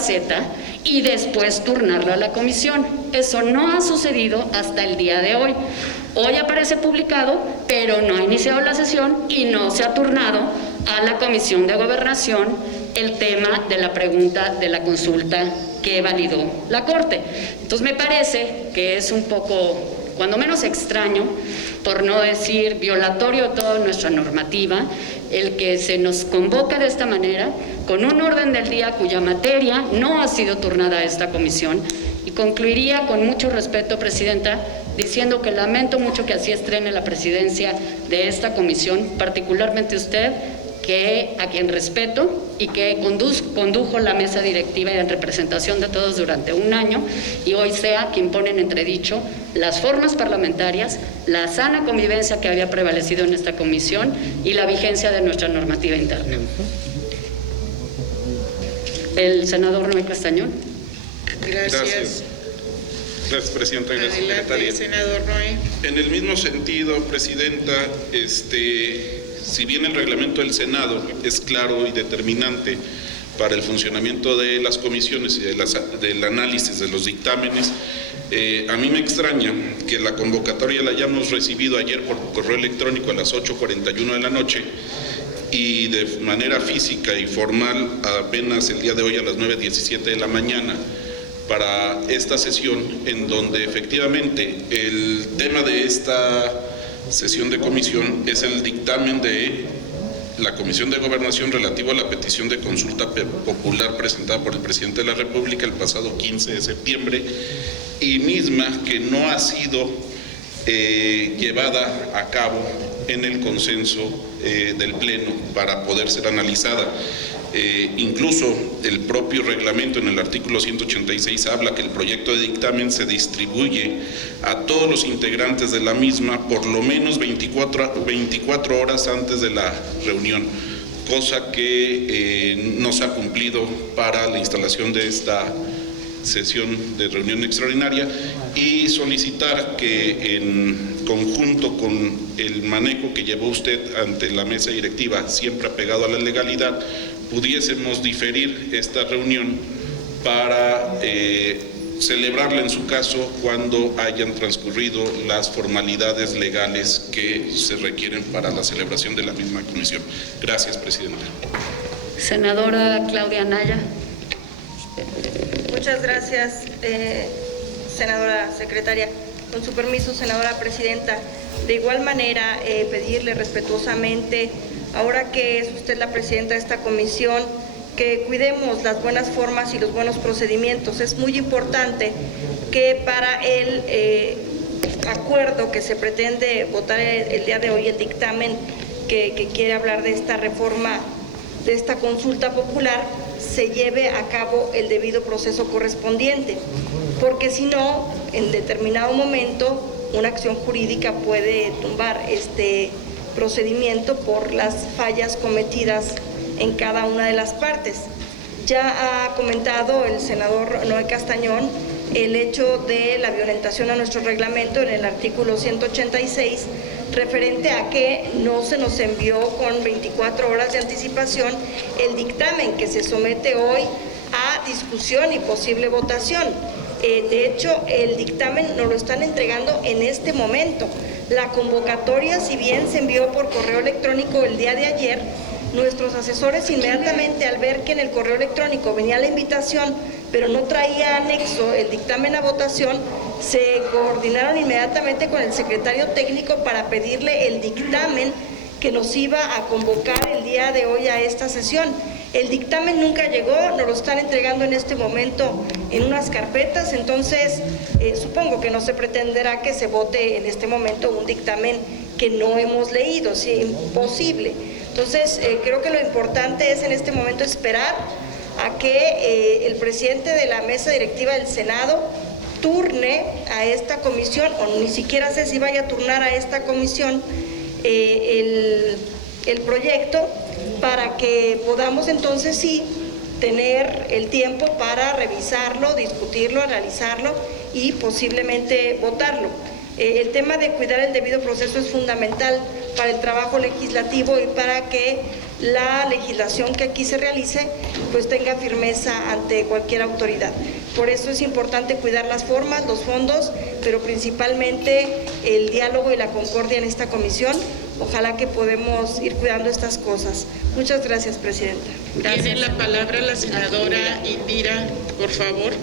Gaceta y después turnarlo a la comisión. Eso no ha sucedido hasta el día de hoy. Hoy aparece publicado, pero no ha iniciado la sesión y no se ha turnado a la Comisión de Gobernación el tema de la pregunta de la consulta que validó la Corte. Entonces me parece que es un poco, cuando menos extraño, por no decir violatorio de toda nuestra normativa, el que se nos convoca de esta manera, con un orden del día cuya materia no ha sido turnada a esta comisión. Y concluiría con mucho respeto, Presidenta, diciendo que lamento mucho que así estrene la presidencia de esta comisión, particularmente usted, que a quien respeto y que condujo la mesa directiva y en representación de todos durante un año, y hoy sea quien pone en entredicho las formas parlamentarias, la sana convivencia que había prevalecido en esta comisión y la vigencia de nuestra normativa interna. El senador Noé Castañón. Gracias. Gracias, Presidenta. Gracias, Secretaria. Senador Noé. En el mismo sentido, Presidenta, si bien el reglamento del Senado es claro y determinante para el funcionamiento de las comisiones y del análisis de los dictámenes, a mí me extraña que la convocatoria la hayamos recibido ayer por correo electrónico a las 8:41 de la noche y de manera física y formal apenas el día de hoy a las 9:17 de la mañana para esta sesión, en donde efectivamente el tema de esta sesión de comisión es el dictamen de la Comisión de Gobernación relativo a la petición de consulta popular presentada por el Presidente de la República el pasado 15 de septiembre y misma que no ha sido llevada a cabo en el consenso del Pleno para poder ser analizada. Incluso el propio reglamento en el artículo 186 habla que el proyecto de dictamen se distribuye a todos los integrantes de la misma por lo menos 24 horas antes de la reunión, cosa que no se ha cumplido para la instalación de esta sesión de reunión extraordinaria, y solicitar que en conjunto con el manejo que llevó usted ante la mesa directiva, siempre apegado a la legalidad, pudiésemos diferir esta reunión para celebrarla en su caso cuando hayan transcurrido las formalidades legales que se requieren para la celebración de la misma comisión. Gracias, Presidenta. Senadora Claudia Anaya. Muchas gracias, senadora secretaria. Con su permiso, senadora presidenta, de igual manera pedirle respetuosamente, ahora que es usted la presidenta de esta comisión, que cuidemos las buenas formas y los buenos procedimientos. Es muy importante que para el acuerdo que se pretende votar el día de hoy, el dictamen que quiere hablar de esta reforma, de esta consulta popular, se lleve a cabo el debido proceso correspondiente, porque si no, en determinado momento, una acción jurídica puede tumbar este procedimiento por las fallas cometidas en cada una de las partes. Ya ha comentado el senador Noé Castañón el hecho de la violentación a nuestro reglamento en el artículo 186, referente a que no se nos envió con 24 horas de anticipación el dictamen que se somete hoy a discusión y posible votación. De hecho, el dictamen nos lo están entregando en este momento. La convocatoria, si bien se envió por correo electrónico el día de ayer, nuestros asesores inmediatamente al ver que en el correo electrónico venía la invitación, pero no traía anexo el dictamen a votación, se coordinaron inmediatamente con el secretario técnico para pedirle el dictamen que nos iba a convocar el día de hoy a esta sesión. El dictamen nunca llegó, nos lo están entregando en este momento en unas carpetas, entonces supongo que no se pretenderá que se vote en este momento un dictamen que no hemos leído, sí, imposible. Entonces creo que lo importante es en este momento esperar a que el presidente de la mesa directiva del Senado turne a esta comisión, o ni siquiera sé si vaya a turnar a esta comisión el proyecto, para que podamos entonces sí tener el tiempo para revisarlo, discutirlo, analizarlo y posiblemente votarlo. El tema de cuidar el debido proceso es fundamental para el trabajo legislativo y para que la legislación que aquí se realice pues tenga firmeza ante cualquier autoridad. Por eso es importante cuidar las formas, los fondos, pero principalmente el diálogo y la concordia en esta comisión. Ojalá que podamos ir cuidando estas cosas. Muchas gracias, Presidenta. Tiene la palabra la senadora Indira, por favor.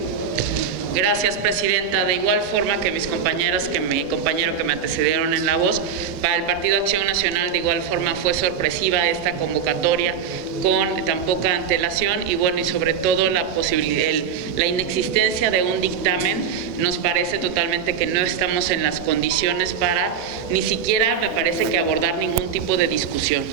Gracias, Presidenta. De igual forma que mis compañeras, que mi compañero que me antecedieron en la voz, para el Partido Acción Nacional de igual forma fue sorpresiva esta convocatoria con tan poca antelación y bueno, y sobre todo la posibilidad, la inexistencia de un dictamen. Nos parece totalmente que no estamos en las condiciones para ni siquiera, me parece, que abordar ningún tipo de discusión.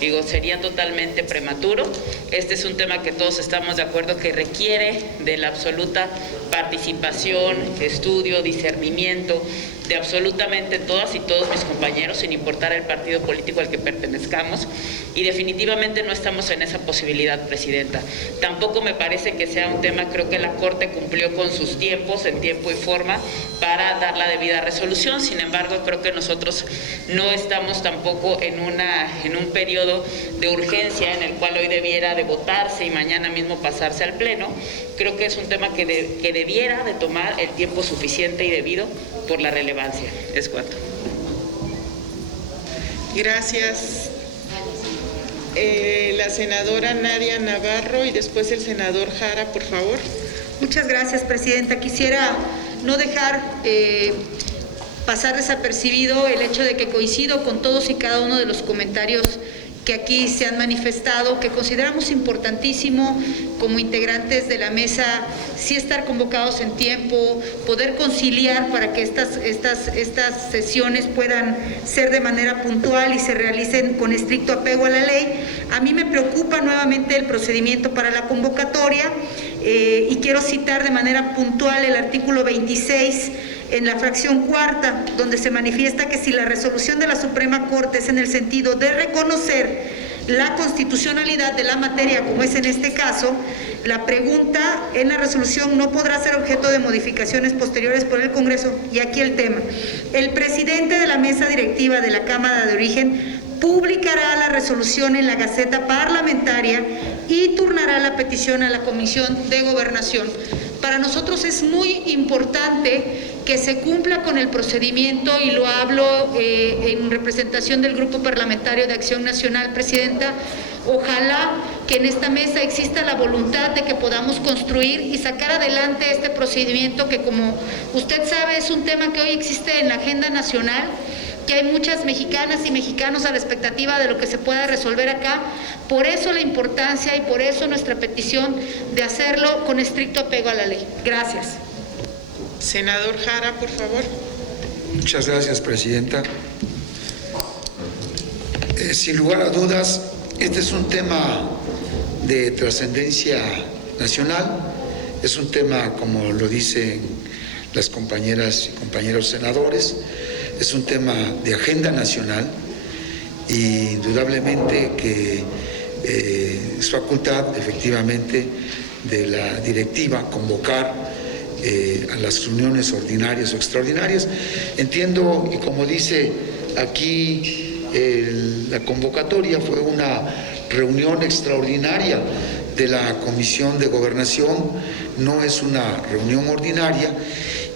Digo, sería totalmente prematuro. Este es un tema que todos estamos de acuerdo que requiere de la absoluta participación, estudio, discernimiento de absolutamente todas y todos mis compañeros, sin importar el partido político al que pertenezcamos, y definitivamente no estamos en esa posibilidad, Presidenta. Tampoco me parece que sea un tema, creo que la Corte cumplió con sus tiempos, en tiempo y forma, para dar la debida resolución. Sin embargo, creo que nosotros no estamos tampoco en un periodo de urgencia en el cual hoy debiera de votarse y mañana mismo pasarse al Pleno. Creo que es un tema que debiera de tomar el tiempo suficiente y debido por la relevancia. Es cuanto. Gracias. La senadora Nadia Navarro y después el senador Jara, por favor. Muchas gracias, Presidenta. Quisiera no dejar pasar desapercibido el hecho de que coincido con todos y cada uno de los comentarios que aquí se han manifestado, que consideramos importantísimo como integrantes de la mesa, sí estar convocados en tiempo, poder conciliar para que estas sesiones puedan ser de manera puntual y se realicen con estricto apego a la ley. A mí me preocupa nuevamente el procedimiento para la convocatoria y quiero citar de manera puntual el artículo 26 en la fracción cuarta, donde se manifiesta que si la resolución de la Suprema Corte es en el sentido de reconocer la constitucionalidad de la materia, como es en este caso, la pregunta en la resolución no podrá ser objeto de modificaciones posteriores por el Congreso. Y aquí el tema: el presidente de la mesa directiva de la Cámara de Origen publicará la resolución en la Gaceta Parlamentaria y turnará la petición a la Comisión de Gobernación. Para nosotros es muy importante que se cumpla con el procedimiento, y lo hablo en representación del Grupo Parlamentario de Acción Nacional, Presidenta. Ojalá que en esta mesa exista la voluntad de que podamos construir y sacar adelante este procedimiento que, como usted sabe, es un tema que hoy existe en la agenda nacional, que hay muchas mexicanas y mexicanos a la expectativa de lo que se pueda resolver acá. Por eso la importancia y por eso nuestra petición de hacerlo con estricto apego a la ley. Gracias. Senador Jara, por favor. Muchas gracias, Presidenta. Sin lugar a dudas, este es un tema de trascendencia nacional. Es un tema, como lo dicen las compañeras y compañeros senadores, es un tema de agenda nacional y indudablemente que es facultad, efectivamente, de la directiva convocar a las reuniones ordinarias o extraordinarias. Entiendo, y como dice aquí la convocatoria, fue una reunión extraordinaria de la Comisión de Gobernación, no es una reunión ordinaria.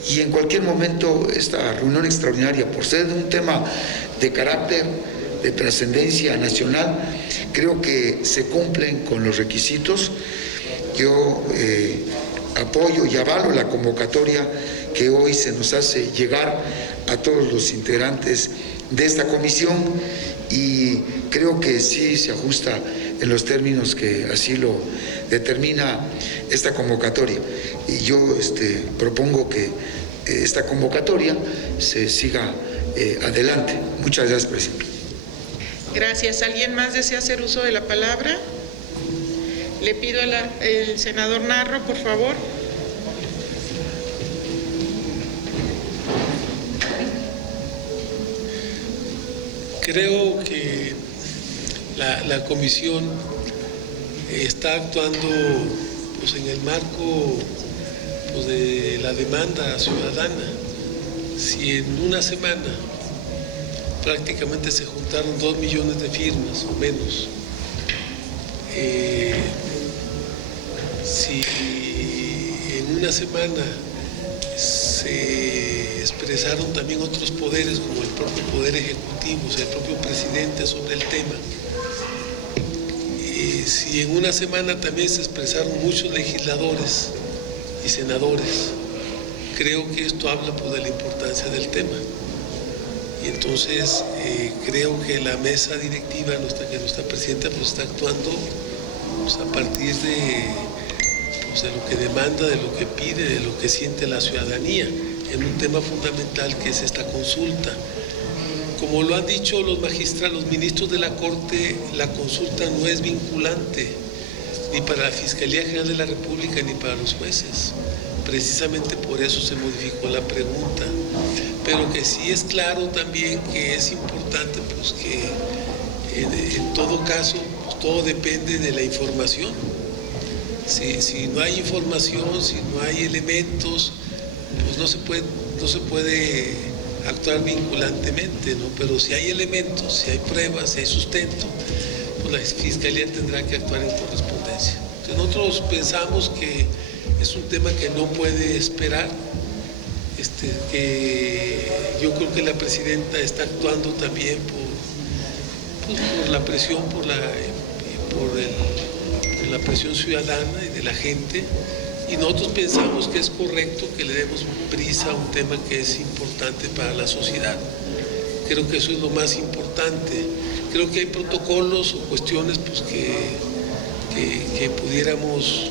Y en cualquier momento esta reunión extraordinaria, por ser un tema de carácter de trascendencia nacional, creo que se cumplen con los requisitos. Yo apoyo y avalo la convocatoria que hoy se nos hace llegar a todos los integrantes de esta comisión y creo que sí se ajusta en los términos que así lo determina esta convocatoria. Y yo propongo que esta convocatoria se siga adelante. Muchas gracias, Presidente. Gracias. ¿Alguien más desea hacer uso de la palabra? Le pido al senador Narro, por favor. Creo que la comisión está actuando pues, en el marco pues, de la demanda ciudadana. Si en una semana prácticamente se juntaron 2 millones de firmas o menos si en una semana se expresaron también otros poderes, como el propio Poder Ejecutivo, o sea, el propio presidente sobre el tema, si en una semana también se expresaron muchos legisladores y senadores, creo que esto habla pues, de la importancia del tema. Y entonces creo que la mesa directiva, nuestra presidenta, pues, está actuando pues, a partir de lo que demanda, de lo que pide, de lo que siente la ciudadanía, en un tema fundamental que es esta consulta. Como lo han dicho los magistrados, los ministros de la Corte, la consulta no es vinculante ni para la Fiscalía General de la República ni para los jueces. Precisamente por eso se modificó la pregunta. Pero que sí es claro también que es importante pues, que en todo caso pues, todo depende de la información. Si no hay información, si no hay elementos, pues no se puede actuar vinculantemente, ¿no? Pero si hay elementos, si hay pruebas, si hay sustento, pues la Fiscalía tendrá que actuar en correspondencia. Entonces nosotros pensamos que es un tema que no puede esperar, que yo creo que la presidenta está actuando también por la presión, por la presión ciudadana y de la gente, y nosotros pensamos que es correcto que le demos prisa a un tema que es importante para la sociedad. Creo que eso es lo más importante. Creo que hay protocolos o cuestiones pues, que pudiéramos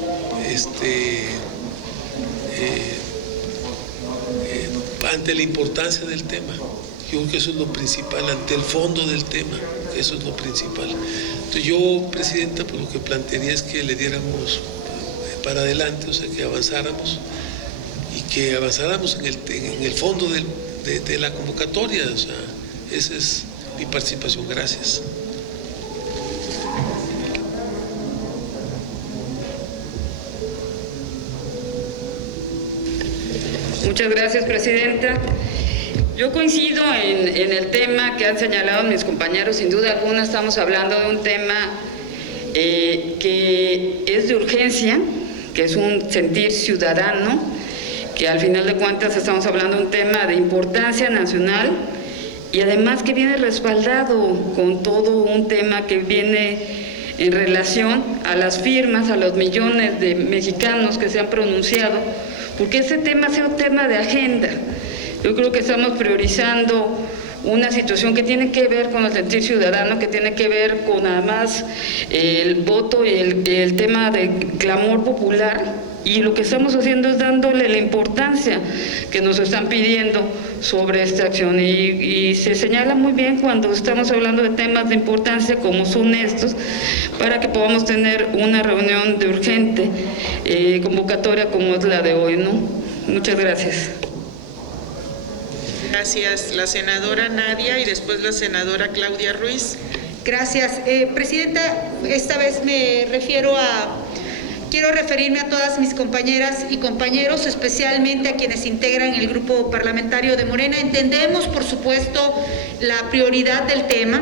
ante la importancia del tema. Yo creo que eso es lo principal, ante el fondo del tema, eso es lo principal. Entonces yo, presidenta, pues lo que plantearía es que le diéramos para adelante, o sea, que avanzáramos y que avanzáramos en el fondo de la convocatoria, o sea, esa es mi participación. Gracias. Muchas gracias, presidenta. Yo coincido en el tema que han señalado mis compañeros. Sin duda alguna estamos hablando de un tema que es de urgencia, que es un sentir ciudadano, que al final de cuentas estamos hablando de un tema de importancia nacional y además que viene respaldado con todo un tema que viene en relación a las firmas, a los millones de mexicanos que se han pronunciado, porque ese tema sea un tema de agenda. Yo creo que estamos priorizando una situación que tiene que ver con el sentir ciudadano, que tiene que ver con además el voto y el tema de clamor popular, y lo que estamos haciendo es dándole la importancia que nos están pidiendo sobre esta acción, y se señala muy bien cuando estamos hablando de temas de importancia como son estos, para que podamos tener una reunión de urgente convocatoria como es la de hoy, ¿no? Muchas gracias. Gracias. La senadora Nadia y después la senadora Claudia Ruiz. Gracias. Presidenta, esta vez quiero referirme a todas mis compañeras y compañeros, especialmente a quienes integran el grupo parlamentario de Morena. Entendemos, por supuesto, la prioridad del tema,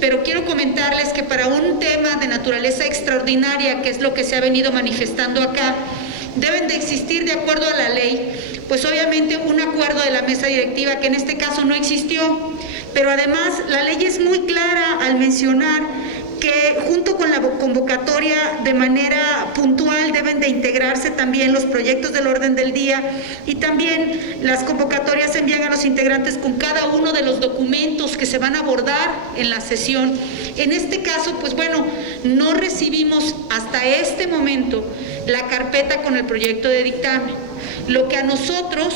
pero quiero comentarles que para un tema de naturaleza extraordinaria, que es lo que se ha venido manifestando acá, deben de existir, de acuerdo a la ley, pues obviamente un acuerdo de la mesa directiva, que en este caso no existió, pero además la ley es muy clara al mencionar que junto con la convocatoria de manera puntual deben de integrarse también los proyectos del orden del día, y también las convocatorias se envían a los integrantes con cada uno de los documentos que se van a abordar en la sesión. En este caso, pues bueno, no recibimos hasta este momento la carpeta con el proyecto de dictamen, lo que a nosotros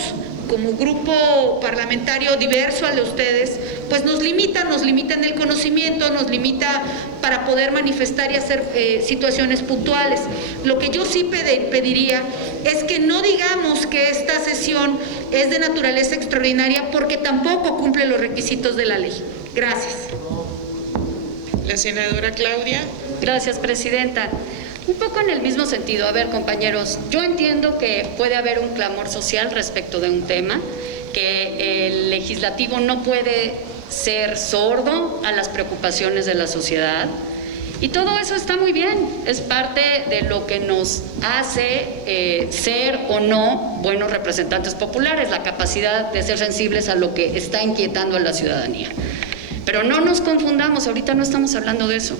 como grupo parlamentario diverso al de ustedes, pues nos limita en el conocimiento, nos limita para poder manifestar y hacer situaciones puntuales. Lo que yo sí pediría es que no digamos que esta sesión es de naturaleza extraordinaria, porque tampoco cumple los requisitos de la ley. Gracias. La senadora Claudia. Gracias, presidenta. Un poco en el mismo sentido, a ver, compañeros, yo entiendo que puede haber un clamor social respecto de un tema, que el legislativo no puede ser sordo a las preocupaciones de la sociedad, Y todo eso está muy bien, es parte de lo que nos hace ser o no buenos representantes populares, la capacidad de ser sensibles a lo que está inquietando a la ciudadanía. Pero no nos confundamos, ahorita no estamos hablando de eso.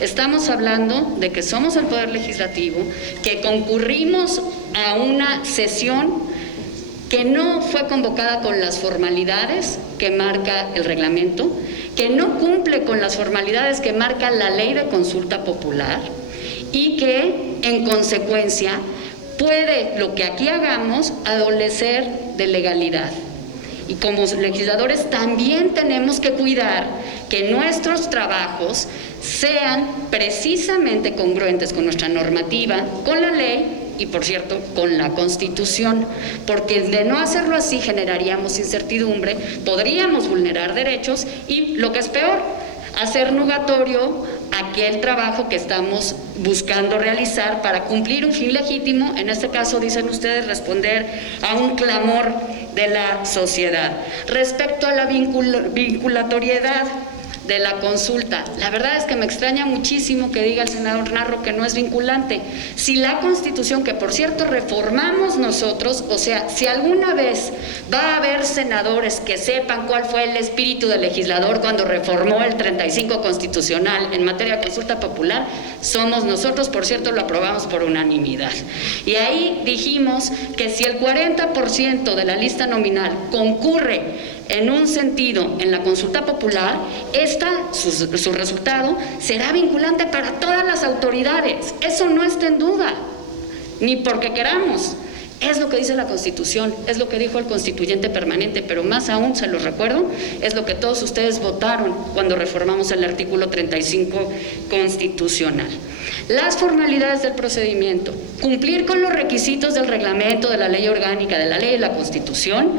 Estamos hablando de que somos el Poder Legislativo, que concurrimos a una sesión que no fue convocada con las formalidades que marca el reglamento, que no cumple con las formalidades que marca la ley de consulta popular y que, en consecuencia, puede lo que aquí hagamos adolecer de legalidad. Y como legisladores también tenemos que cuidar que nuestros trabajos sean precisamente congruentes con nuestra normativa, con la ley y, por cierto, con la Constitución, porque de no hacerlo así generaríamos incertidumbre, podríamos vulnerar derechos y, lo que es peor, hacer nugatorio aquel trabajo que estamos buscando realizar para cumplir un fin legítimo, en este caso, dicen ustedes, responder a un clamor de la sociedad. Respecto a la vinculatoriedad de la consulta, la verdad es que me extraña muchísimo que diga el senador Narro que no es vinculante. Si la Constitución, que por cierto reformamos nosotros, o sea, si alguna vez va a haber senadores que sepan cuál fue el espíritu del legislador cuando reformó el 35 constitucional en materia de consulta popular, somos nosotros, por cierto, lo aprobamos por unanimidad. Y ahí dijimos que si el 40% de la lista nominal concurre en un sentido en la consulta popular, su resultado será vinculante para todas las autoridades. Eso no está en duda, ni porque queramos. Es lo que dice la Constitución, es lo que dijo el constituyente permanente, pero más aún, se los recuerdo, es lo que todos ustedes votaron cuando reformamos el artículo 35 constitucional. Las formalidades del procedimiento, cumplir con los requisitos del reglamento, de la ley orgánica, de la ley y la Constitución,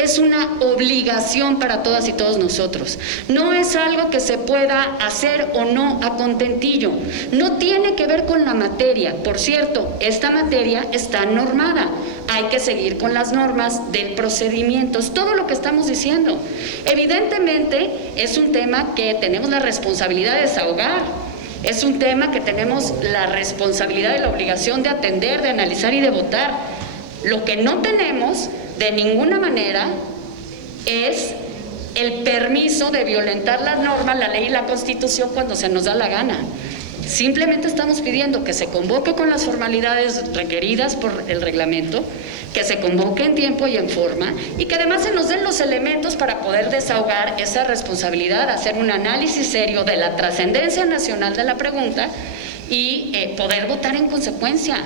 es una obligación para todas y todos nosotros. No es algo que se pueda hacer o no a contentillo. No tiene que ver con la materia. Por cierto, esta materia está normada. Hay que seguir con las normas del procedimiento. Es todo lo que estamos diciendo. Evidentemente, es un tema que tenemos la responsabilidad de desahogar. Es un tema que tenemos la responsabilidad y la obligación de atender, de analizar y de votar. Lo que no tenemos de ninguna manera es el permiso de violentar las normas, la ley y la Constitución cuando se nos da la gana. Simplemente estamos pidiendo que se convoque con las formalidades requeridas por el reglamento, que se convoque en tiempo y en forma y que además se nos den los elementos para poder desahogar esa responsabilidad, hacer un análisis serio de la trascendencia nacional de la pregunta y poder votar en consecuencia.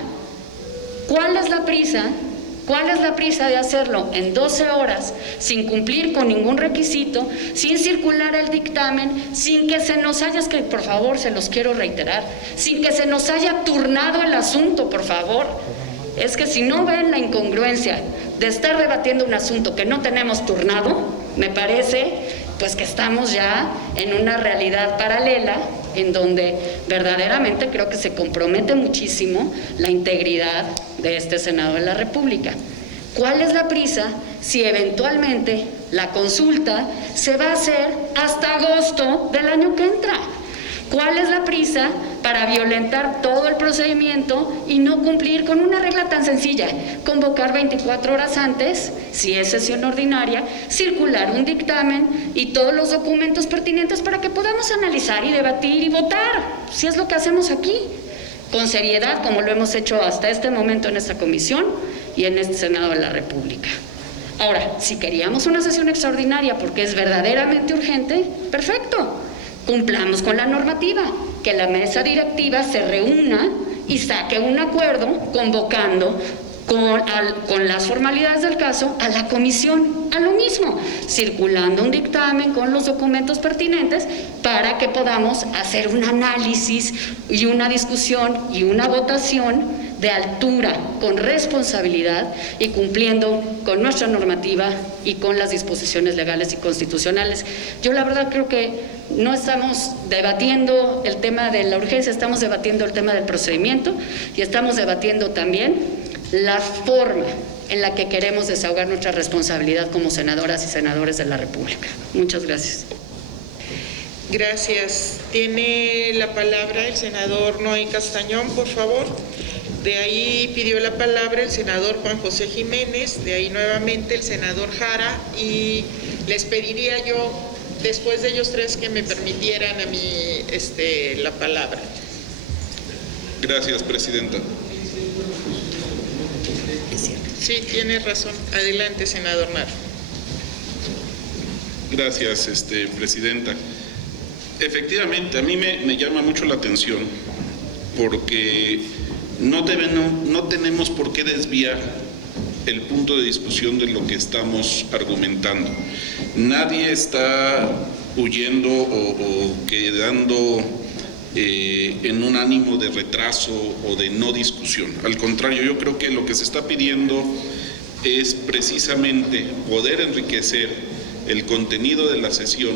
¿Cuál es la prisa? ¿Cuál es la prisa de hacerlo en 12 horas, sin cumplir con ningún requisito, sin circular el dictamen, sin que se nos haya, es que por favor se los quiero reiterar, sin que se nos haya turnado el asunto, por favor? Es que si no ven la incongruencia de estar debatiendo un asunto que no tenemos turnado, me parece pues que estamos ya en una realidad paralela en donde verdaderamente creo que se compromete muchísimo la integridad de este Senado de la República. ¿Cuál es la prisa si eventualmente la consulta se va a hacer hasta agosto del año que entra? ¿Cuál es la prisa para violentar todo el procedimiento y no cumplir con una regla tan sencilla? Convocar 24 horas antes, si es sesión ordinaria, circular un dictamen y todos los documentos pertinentes para que podamos analizar y debatir y votar, si es lo que hacemos aquí, con seriedad, como lo hemos hecho hasta este momento en esta comisión y en este Senado de la República. Ahora, si queríamos una sesión extraordinaria porque es verdaderamente urgente, perfecto. Cumplamos con la normativa, que la mesa directiva se reúna y saque un acuerdo convocando con las formalidades del caso a la comisión, a lo mismo, circulando un dictamen con los documentos pertinentes para que podamos hacer un análisis y una discusión y una votación de altura, con responsabilidad y cumpliendo con nuestra normativa y con las disposiciones legales y constitucionales. Yo la verdad creo que no estamos debatiendo el tema de la urgencia, estamos debatiendo el tema del procedimiento y estamos debatiendo también la forma en la que queremos desahogar nuestra responsabilidad como senadoras y senadores de la República. Muchas gracias. Gracias. Tiene la palabra el senador Noé Castañón, por favor. De ahí pidió la palabra el senador Juan José Jiménez, de ahí nuevamente el senador Jara, y les pediría yo, después de ellos tres, que me permitieran a mí la palabra. Gracias, presidenta. Sí, tiene razón. Adelante, senador Narro. Gracias, presidenta. Efectivamente, a mí me llama mucho la atención porque no tenemos por qué desviar el punto de discusión de lo que estamos argumentando. Nadie está huyendo o quedando en un ánimo de retraso o de no discusión. Al contrario, yo creo que lo que se está pidiendo es precisamente poder enriquecer el contenido de la sesión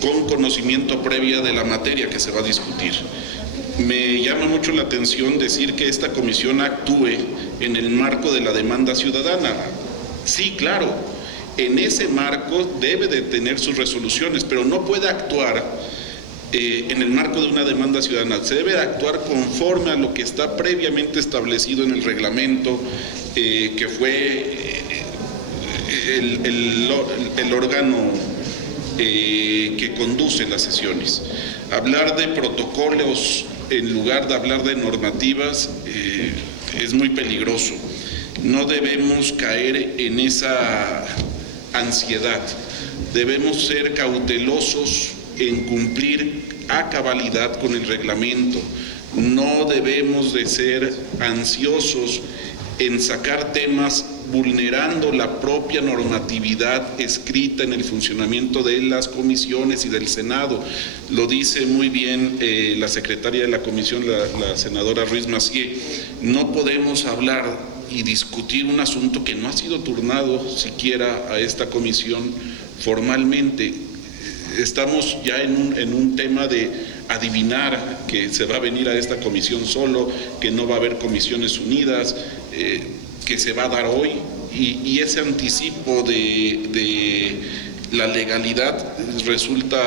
con conocimiento previa de la materia que se va a discutir. Me llama mucho la atención decir que esta comisión actúe en el marco de la demanda ciudadana. Sí, claro, en ese marco debe de tener sus resoluciones, pero no puede actuar en el marco de una demanda ciudadana. Se debe actuar conforme a lo que está previamente establecido en el reglamento, que fue el órgano que conduce las sesiones. Hablar de protocolos en lugar de hablar de normativas es muy peligroso. No debemos caer en esa ansiedad. Debemos ser cautelosos en cumplir a cabalidad con el reglamento. No debemos de ser ansiosos en sacar temas vulnerando la propia normatividad escrita en el funcionamiento de las comisiones y del Senado. Lo dice muy bien la secretaria de la comisión, la senadora Ruiz Massieu. No podemos hablar y discutir un asunto que no ha sido turnado siquiera a esta comisión formalmente. Estamos ya en un tema de adivinar que se va a venir a esta comisión solo, que no va a haber comisiones unidas, que se va a dar hoy, y ese anticipo de la legalidad resulta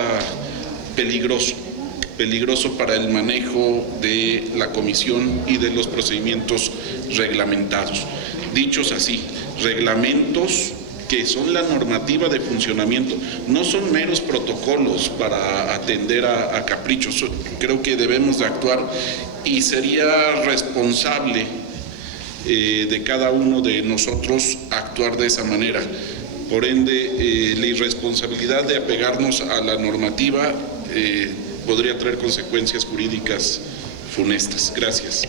peligroso para el manejo de la comisión y de los procedimientos reglamentados. Dichos así, reglamentos que son la normativa de funcionamiento, no son meros protocolos para atender a caprichos. Creo que debemos de actuar y sería responsable de cada uno de nosotros actuar de esa manera. Por ende, la irresponsabilidad de apegarnos a la normativa podría traer consecuencias jurídicas funestas. Gracias.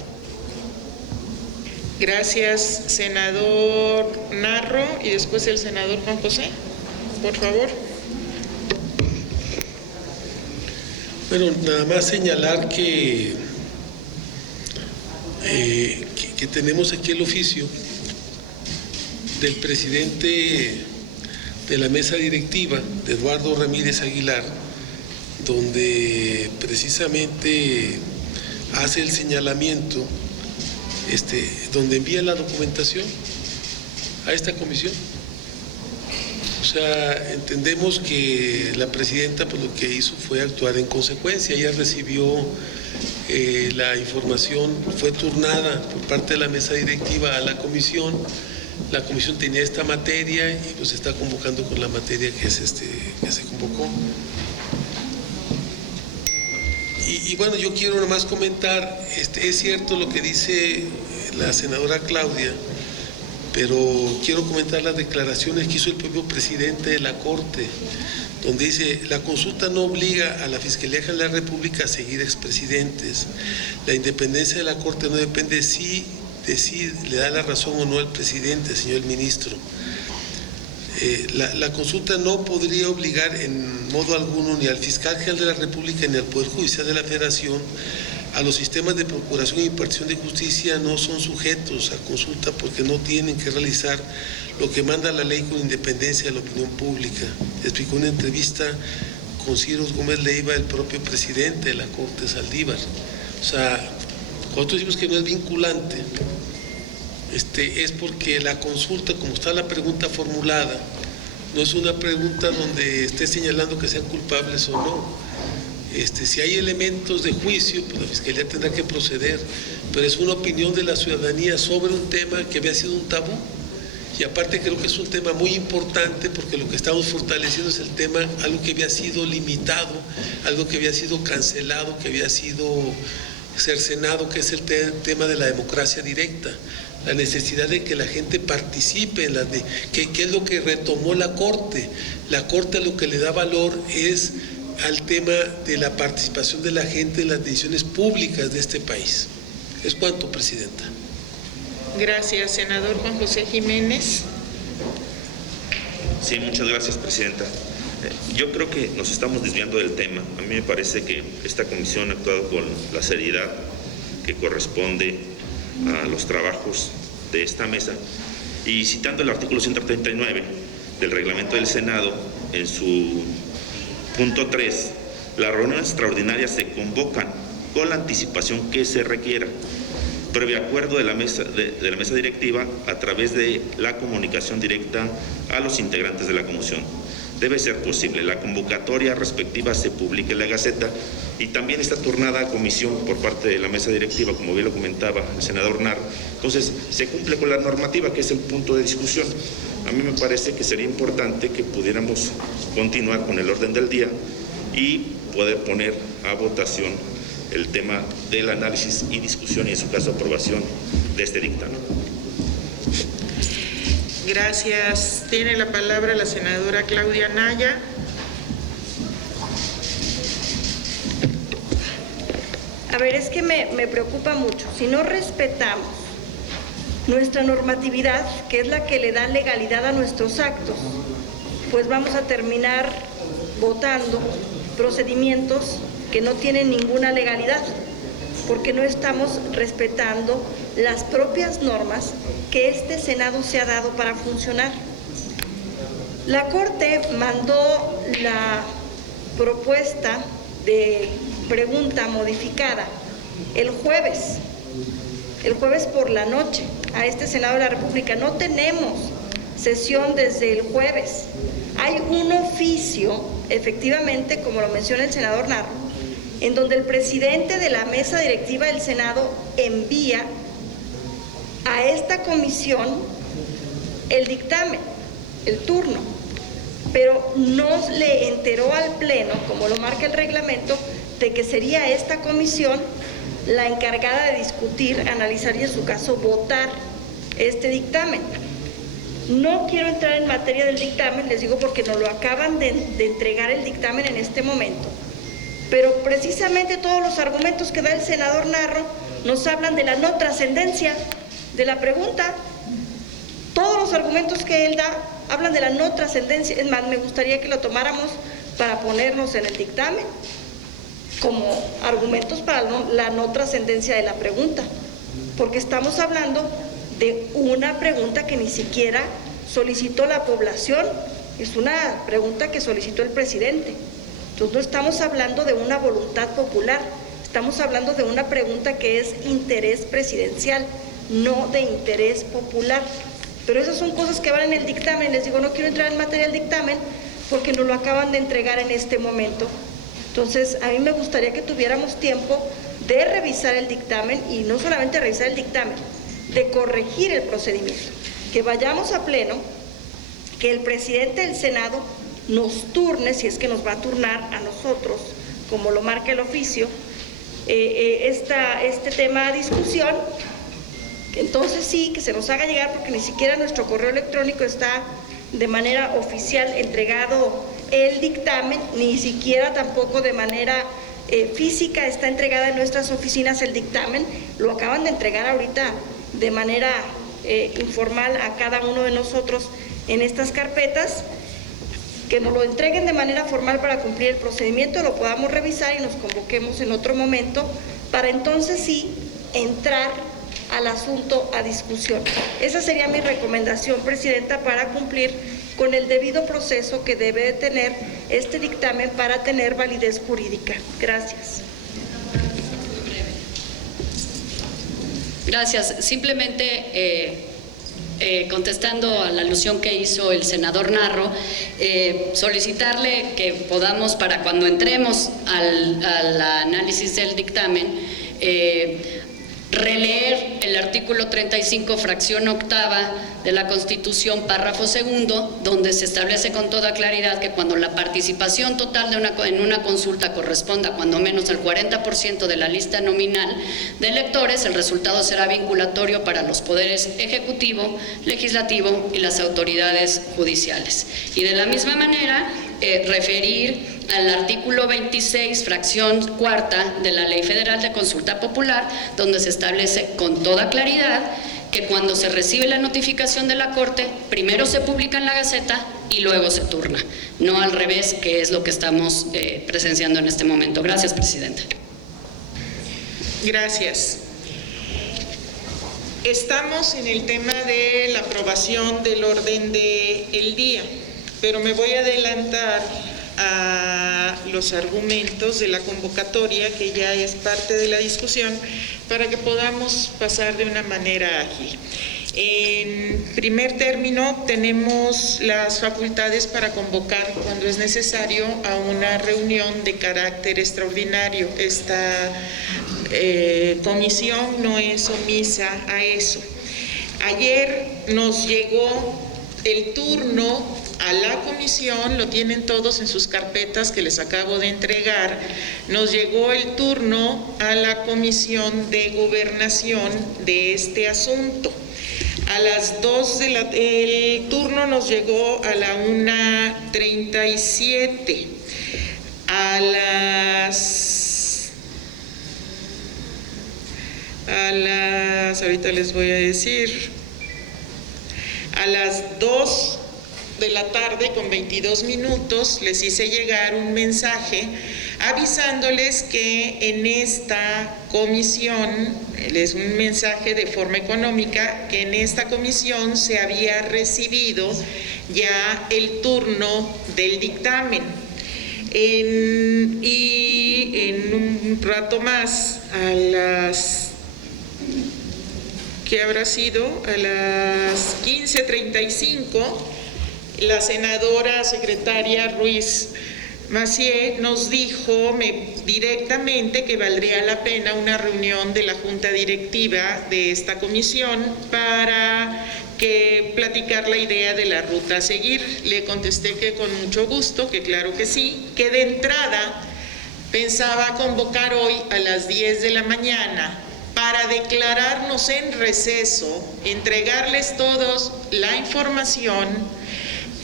Gracias, senador Narro, y después el senador Juan José, por favor. Bueno, nada más señalar que tenemos aquí el oficio del presidente de la mesa directiva, de Eduardo Ramírez Aguilar, donde precisamente hace el señalamiento, donde envía la documentación a esta comisión. O sea, entendemos que la presidenta pues lo que hizo fue actuar en consecuencia. Ella recibió la información, fue turnada por parte de la mesa directiva a la comisión. La comisión tenía esta materia y pues está convocando con la materia que se convocó. Y bueno, yo quiero nomás comentar, es cierto lo que dice la senadora Claudia, pero quiero comentar las declaraciones que hizo el propio presidente de la Corte, donde dice: la consulta no obliga a la Fiscalía General de la República a seguir expresidentes. La independencia de la Corte no depende de si le da la razón o no al presidente, señor ministro. La consulta no podría obligar en modo alguno ni al fiscal general de la República ni al Poder Judicial de la Federación. A los sistemas de procuración e impartición de justicia no son sujetos a consulta porque no tienen que realizar lo que manda la ley con independencia de la opinión pública. Explicó en una entrevista con Ciro Gómez Leiva el propio presidente de la Corte, Saldívar. O sea, cuando decimos que no es vinculante, es porque la consulta, como está la pregunta formulada, no es una pregunta donde esté señalando que sean culpables o no, Si hay elementos de juicio, pues la Fiscalía tendrá que proceder, pero es una opinión de la ciudadanía sobre un tema que había sido un tabú. Y aparte creo que es un tema muy importante porque lo que estamos fortaleciendo es el tema, algo que había sido limitado, algo que había sido cancelado, que había sido cercenado, que es el tema de la democracia directa, la necesidad de que la gente participe, que es lo que retomó la Corte. La Corte lo que le da valor es al tema de la participación de la gente en las decisiones públicas de este país. Es cuanto, Presidenta. Gracias, senador Juan José Jiménez. Sí, muchas gracias, Presidenta. Yo creo que nos estamos desviando del tema. A mí me parece que esta comisión ha actuado con la seriedad que corresponde a los trabajos de esta mesa. Y citando el artículo 139 del reglamento del Senado, en su punto 3, las reuniones extraordinarias se convocan con la anticipación que se requiera, previo acuerdo de la mesa directiva a través de la comunicación directa a los integrantes de la comisión. Debe ser posible. La convocatoria respectiva se publique en la Gaceta y también está turnada a comisión por parte de la mesa directiva, como bien lo comentaba el senador Narro. Entonces, se cumple con la normativa, que es el punto de discusión. A mí me parece que sería importante que pudiéramos continuar con el orden del día y poder poner a votación el tema del análisis y discusión y, en su caso, aprobación de este dictamen. Gracias. Tiene la palabra la senadora Claudia Naya. A ver, es que me preocupa mucho. Si no respetamos nuestra normatividad, que es la que le da legalidad a nuestros actos, pues vamos a terminar votando procedimientos que no tienen ninguna legalidad, porque no estamos respetando las propias normas que este Senado se ha dado para funcionar. La Corte mandó la propuesta de pregunta modificada el jueves por la noche a este Senado de la República. No tenemos sesión desde el jueves. Hay un oficio, efectivamente, como lo menciona el senador Narro, en donde el presidente de la mesa directiva del Senado envía a esta comisión el dictamen, el turno, pero no le enteró al Pleno, como lo marca el reglamento, de que sería esta comisión la encargada de discutir, analizar y, en su caso, votar este dictamen. No quiero entrar en materia del dictamen, les digo, porque nos lo acaban de entregar el dictamen en este momento. Pero precisamente todos los argumentos que da el senador Narro nos hablan de la no trascendencia de la pregunta. Todos los argumentos que él da hablan de la no trascendencia. Es más, me gustaría que lo tomáramos para ponernos en el dictamen como argumentos para la no trascendencia de la pregunta, porque estamos hablando de una pregunta que ni siquiera solicitó la población, es una pregunta que solicitó el presidente. Entonces no estamos hablando de una voluntad popular, estamos hablando de una pregunta que es interés presidencial, no de interés popular. Pero esas son cosas que van en el dictamen. Les digo, no quiero entrar en materia del dictamen porque nos lo acaban de entregar en este momento. Entonces, a mí me gustaría que tuviéramos tiempo de revisar el dictamen, y no solamente revisar el dictamen, de corregir el procedimiento, que vayamos a Pleno, que el presidente del Senado nos turne, si es que nos va a turnar a nosotros, como lo marca el oficio, este tema a discusión. Entonces sí, que se nos haga llegar, porque ni siquiera nuestro correo electrónico está de manera oficial entregado el dictamen, ni siquiera tampoco de manera física está entregada en nuestras oficinas el dictamen. Lo acaban de entregar ahorita de manera informal a cada uno de nosotros en estas carpetas. Que nos lo entreguen de manera formal para cumplir el procedimiento, lo podamos revisar y nos convoquemos en otro momento para entonces sí entrar al asunto a discusión. Esa sería mi recomendación, Presidenta, para cumplir con el debido proceso que debe de tener este dictamen para tener validez jurídica. Gracias. Gracias. Simplemente contestando a la alusión que hizo el senador Narro, solicitarle que podamos, para cuando entremos al análisis del dictamen, releer el artículo 35, fracción octava de la Constitución, párrafo segundo, donde se establece con toda claridad que cuando la participación total en una consulta corresponda cuando menos al 40% de la lista nominal de electores, el resultado será vinculatorio para los poderes ejecutivo, legislativo y las autoridades judiciales. Y de la misma manera, referir al artículo 26, fracción cuarta de la Ley Federal de Consulta Popular, donde se establece con toda claridad que cuando se recibe la notificación de la Corte, primero se publica en la Gaceta y luego se turna, no al revés, que es lo que estamos presenciando en este momento. Gracias, Presidenta. Gracias. Estamos en el tema de la aprobación del orden del día, pero me voy a adelantar a los argumentos de la convocatoria, que ya es parte de la discusión, para que podamos pasar de una manera ágil. En primer término, tenemos las facultades para convocar cuando es necesario a una reunión de carácter extraordinario. Esta comisión no es omisa a eso. Ayer nos llegó el turno a la comisión, lo tienen todos en sus carpetas que les acabo de entregar. Nos llegó el turno a la Comisión de Gobernación de este asunto. A las 2 de el turno nos llegó a la 1:37. Ahorita les voy a decir, a las 2 de la tarde con 22 minutos les hice llegar un mensaje avisándoles que en esta comisión, es un mensaje de forma económica, que en esta comisión se había recibido ya el turno del dictamen. Y en un rato más, a las, ¿qué habrá sido? A las 15:35, la senadora secretaria Ruiz Massieu nos dijo directamente que valdría la pena una reunión de la junta directiva de esta comisión para platicar la idea de la ruta a seguir. Le contesté que con mucho gusto, que claro que sí, que de entrada pensaba convocar hoy a las 10 de la mañana para declararnos en receso, entregarles todos la información,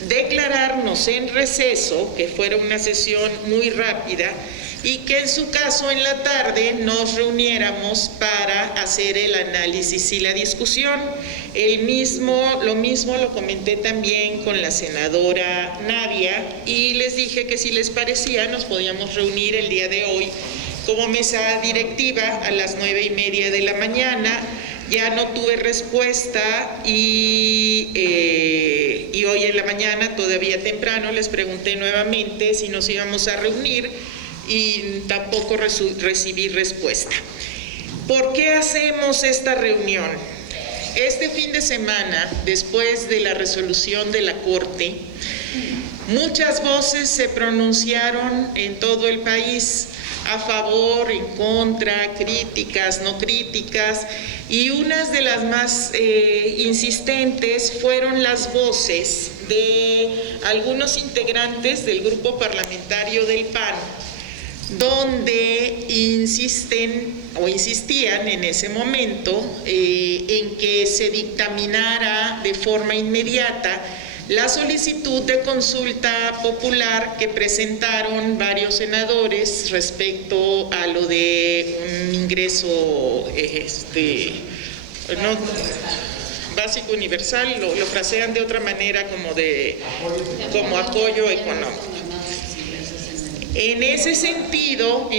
declararnos en receso, que fuera una sesión muy rápida, y que en su caso en la tarde nos reuniéramos para hacer el análisis y la discusión. Lo mismo lo comenté también con la senadora Navia, y les dije que si les parecía nos podíamos reunir el día de hoy como mesa directiva a las 9:30 de la mañana. Ya no tuve respuesta y hoy en la mañana, todavía temprano, les pregunté nuevamente si nos íbamos a reunir y tampoco recibí respuesta. ¿Por qué hacemos esta reunión? Este fin de semana, después de la resolución de la Corte, muchas voces se pronunciaron en todo el país a favor, en contra, críticas, no críticas, y unas de las más insistentes fueron las voces de algunos integrantes del grupo parlamentario del PAN, donde insistían en ese momento en que se dictaminara de forma inmediata la solicitud de consulta popular que presentaron varios senadores respecto a lo de un ingreso básico universal, lo frasean de otra manera como apoyo económico. En ese sentido,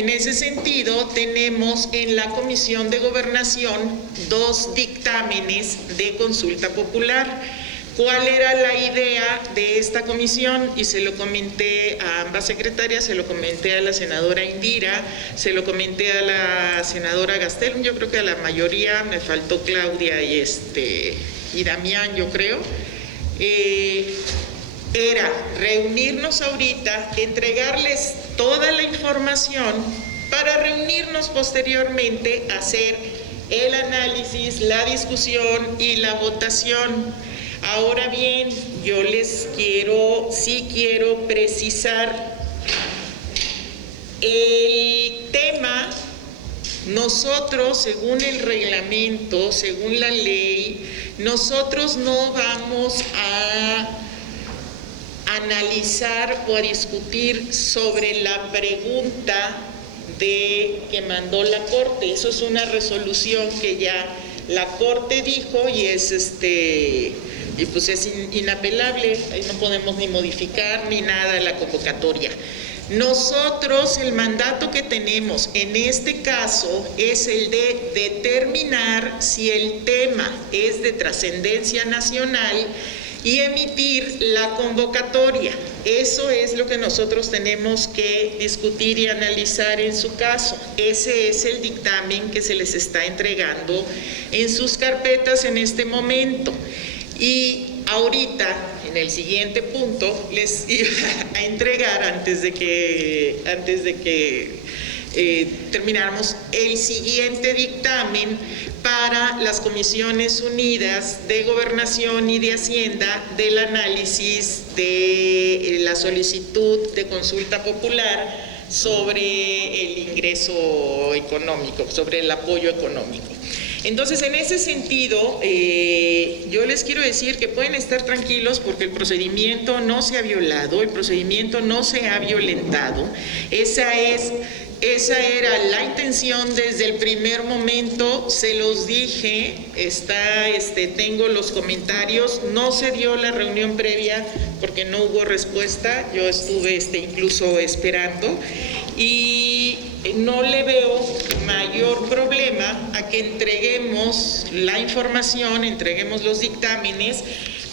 tenemos en la Comisión de Gobernación 2 dictámenes de consulta popular. ¿Cuál era la idea de esta comisión? Y se lo comenté a ambas secretarias, se lo comenté a la senadora Indira, se lo comenté a la senadora Gastelum, yo creo que a la mayoría, me faltó Claudia y y Damián, yo creo, era reunirnos ahorita, entregarles toda la información para reunirnos posteriormente, hacer el análisis, la discusión y la votación. Ahora bien, yo quiero precisar el tema. Nosotros, según el reglamento, según la ley, nosotros no vamos a analizar o a discutir sobre la pregunta que mandó la Corte. Eso es una resolución que ya la Corte dijo y pues es inapelable, ahí no podemos ni modificar ni nada la convocatoria. Nosotros, el mandato que tenemos en este caso es el de determinar si el tema es de trascendencia nacional y emitir la convocatoria. Eso es lo que nosotros tenemos que discutir y analizar en su caso. Ese es el dictamen que se les está entregando en sus carpetas en este momento. Y ahorita, en el siguiente punto, les iba a entregar, antes de que termináramos, el siguiente dictamen para las Comisiones Unidas de Gobernación y de Hacienda del análisis de la solicitud de consulta popular sobre el ingreso económico, sobre el apoyo económico. Entonces, en ese sentido, yo les quiero decir que pueden estar tranquilos porque el procedimiento no se ha violado, el procedimiento no se ha violentado. Esa era la intención desde el primer momento, se los dije, tengo los comentarios, no se dio la reunión previa porque no hubo respuesta, yo estuve incluso esperando y no le veo mayor problema a que entreguemos la información, entreguemos los dictámenes.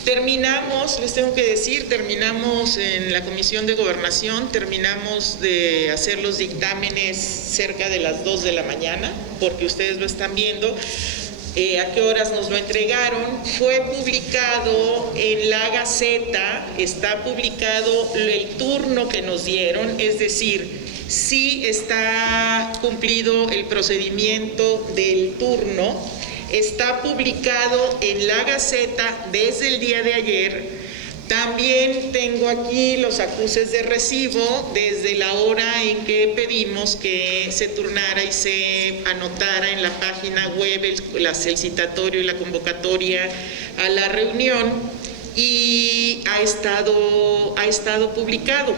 Terminamos, les tengo que decir, terminamos en la Comisión de Gobernación, terminamos de hacer los dictámenes cerca de las 2 de la mañana, porque ustedes lo están viendo. ¿A qué horas nos lo entregaron? Fue publicado en la Gaceta, está publicado el turno que nos dieron, es decir, sí está cumplido el procedimiento del turno. Está publicado en la Gaceta desde el día de ayer. También tengo aquí los acuses de recibo desde la hora en que pedimos que se turnara y se anotara en la página web el citatorio y la convocatoria a la reunión y ha estado publicado.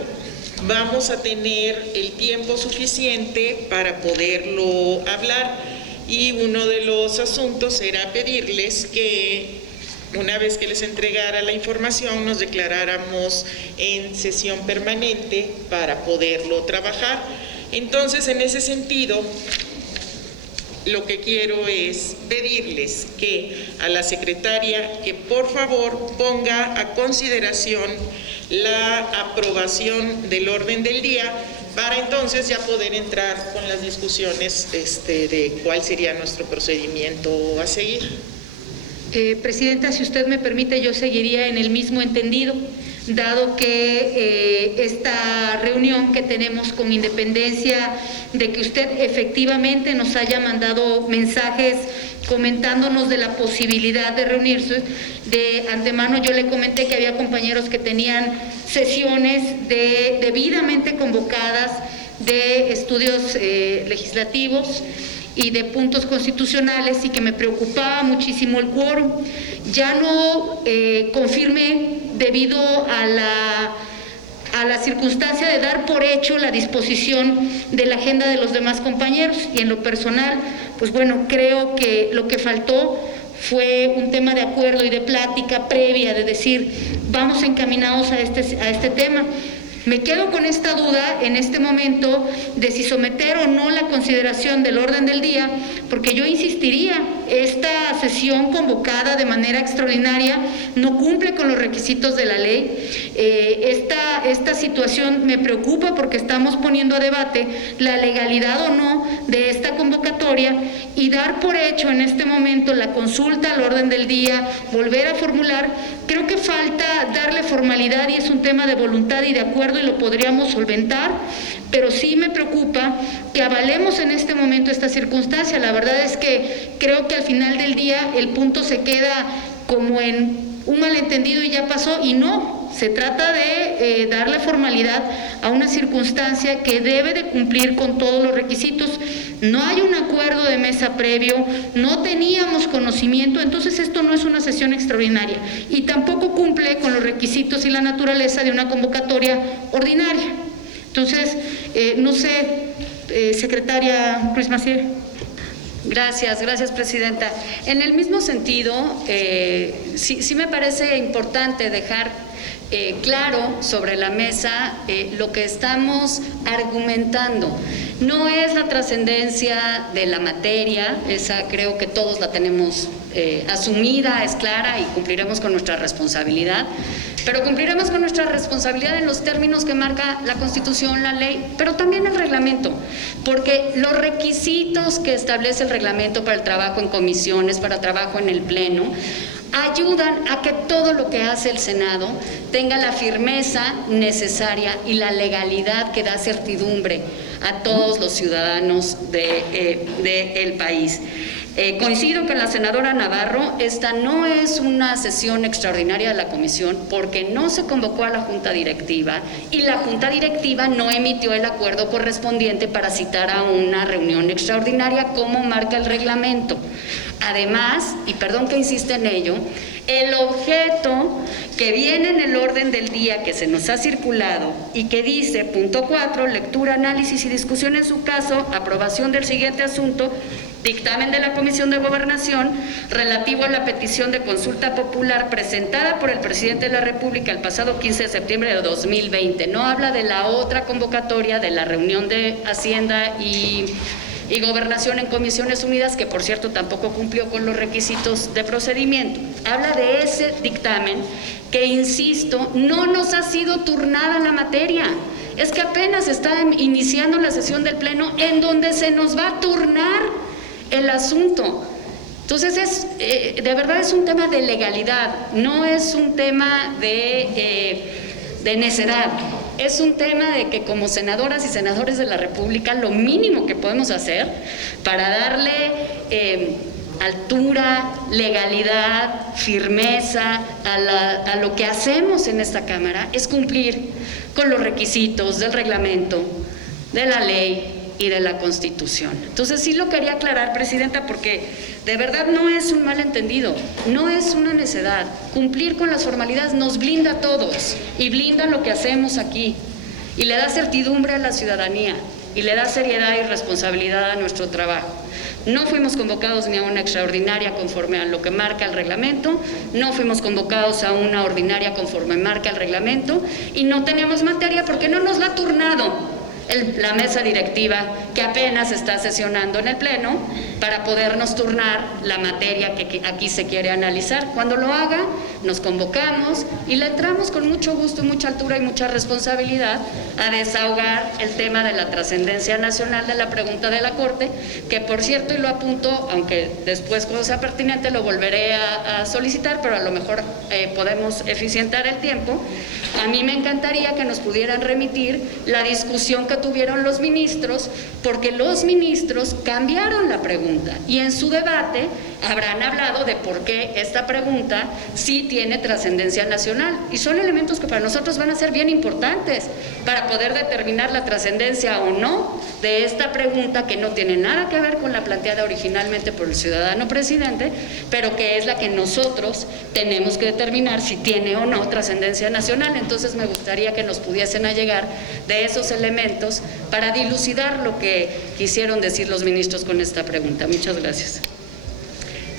Vamos a tener el tiempo suficiente para poderlo hablar. Y uno de los asuntos era pedirles que una vez que les entregara la información nos declaráramos en sesión permanente para poderlo trabajar. Entonces, en ese sentido, lo que quiero es pedirles que a la secretaria que por favor ponga a consideración la aprobación del orden del día para entonces ya poder entrar con las discusiones de cuál sería nuestro procedimiento a seguir. Presidenta, si usted me permite, yo seguiría en el mismo entendido, dado que esta reunión que tenemos, con independencia de que usted efectivamente nos haya mandado mensajes comentándonos de la posibilidad de reunirse, de antemano yo le comenté que había compañeros que tenían sesiones debidamente convocadas de estudios legislativos y de puntos constitucionales y que me preocupaba muchísimo el quórum. Ya no confirmé debido a la circunstancia de dar por hecho la disposición de la agenda de los demás compañeros y en lo personal, pues bueno, creo que lo que faltó fue un tema de acuerdo y de plática previa, de decir, vamos encaminados a este tema. Me quedo con esta duda en este momento de si someter o no la consideración del orden del día, porque yo insistiría, esta sesión convocada de manera extraordinaria no cumple con los requisitos de la ley. Esta situación me preocupa porque estamos poniendo a debate la legalidad o no de esta convocatoria convocatoria y dar por hecho en este momento la consulta al orden del día, volver a formular. Creo que falta darle formalidad y es un tema de voluntad y de acuerdo y lo podríamos solventar, pero sí me preocupa que avalemos en este momento esta circunstancia. La verdad es que creo que al final del día el punto se queda como en un malentendido y ya pasó, y no, se trata de darle formalidad a una circunstancia que debe de cumplir con todos los requisitos. No hay un acuerdo de mesa previo, no teníamos conocimiento, entonces esto no es una sesión extraordinaria y tampoco cumple con los requisitos y la naturaleza de una convocatoria ordinaria. Entonces, no sé, secretaria Ruiz Massieu. Gracias, presidenta. En el mismo sentido, sí me parece importante dejar claro sobre la mesa lo que estamos argumentando. No es la trascendencia de la materia, esa creo que todos la tenemos asumida, es clara y cumpliremos con nuestra responsabilidad, pero cumpliremos con nuestra responsabilidad en los términos que marca la Constitución, la ley, pero también el reglamento, porque los requisitos que establece el reglamento para el trabajo en comisiones, para trabajo en el Pleno, ayudan a que todo lo que hace el Senado tenga la firmeza necesaria y la legalidad que da certidumbre a todos los ciudadanos del país. Coincido con la senadora Navarro, esta no es una sesión extraordinaria de la comisión porque no se convocó a la junta directiva y la junta directiva no emitió el acuerdo correspondiente para citar a una reunión extraordinaria como marca el reglamento. Además, y perdón que insista en ello, el objeto que viene en el orden del día que se nos ha circulado y que dice, punto 4, lectura, análisis y discusión en su caso, aprobación del siguiente asunto, dictamen de la Comisión de Gobernación relativo a la petición de consulta popular presentada por el presidente de la República el pasado 15 de septiembre de 2020. No habla de la otra convocatoria de la reunión de Hacienda y Gobernación en Comisiones Unidas, que por cierto tampoco cumplió con los requisitos de procedimiento. Habla de ese dictamen que, insisto, no nos ha sido turnada la materia. Es que apenas está iniciando la sesión del Pleno en donde se nos va a turnar el asunto. Entonces, de verdad es un tema de legalidad, no es un tema de necedad. Es un tema de que como senadoras y senadores de la República lo mínimo que podemos hacer para darle altura, legalidad, firmeza a lo que hacemos en esta Cámara es cumplir con los requisitos del reglamento, de la ley y de la Constitución. Entonces sí lo quería aclarar, presidenta, porque de verdad no es un malentendido, no es una necedad. Cumplir con las formalidades nos blinda a todos y blinda lo que hacemos aquí y le da certidumbre a la ciudadanía y le da seriedad y responsabilidad a nuestro trabajo. No fuimos convocados ni a una extraordinaria conforme a lo que marca el reglamento, no fuimos convocados a una ordinaria conforme marca el reglamento y no tenemos materia porque no nos la ha turnado la mesa directiva que apenas está sesionando en el Pleno para podernos turnar la materia que aquí se quiere analizar. Cuando lo haga, nos convocamos y le entramos con mucho gusto, mucha altura y mucha responsabilidad a desahogar el tema de la trascendencia nacional de la pregunta de la Corte, que por cierto, y lo apunto, aunque después cuando sea pertinente lo volveré a solicitar, pero a lo mejor podemos eficientar el tiempo. A mí me encantaría que nos pudieran remitir la discusión que tuvieron los ministros, porque los ministros cambiaron la pregunta y en su debate habrán hablado de por qué esta pregunta sí tiene trascendencia nacional y son elementos que para nosotros van a ser bien importantes para poder determinar la trascendencia o no de esta pregunta que no tiene nada que ver con la planteada originalmente por el ciudadano presidente, pero que es la que nosotros tenemos que determinar si tiene o no trascendencia nacional. Entonces me gustaría que nos pudiesen allegar de esos elementos para dilucidar lo que quisieron decir los ministros con esta pregunta. Muchas gracias.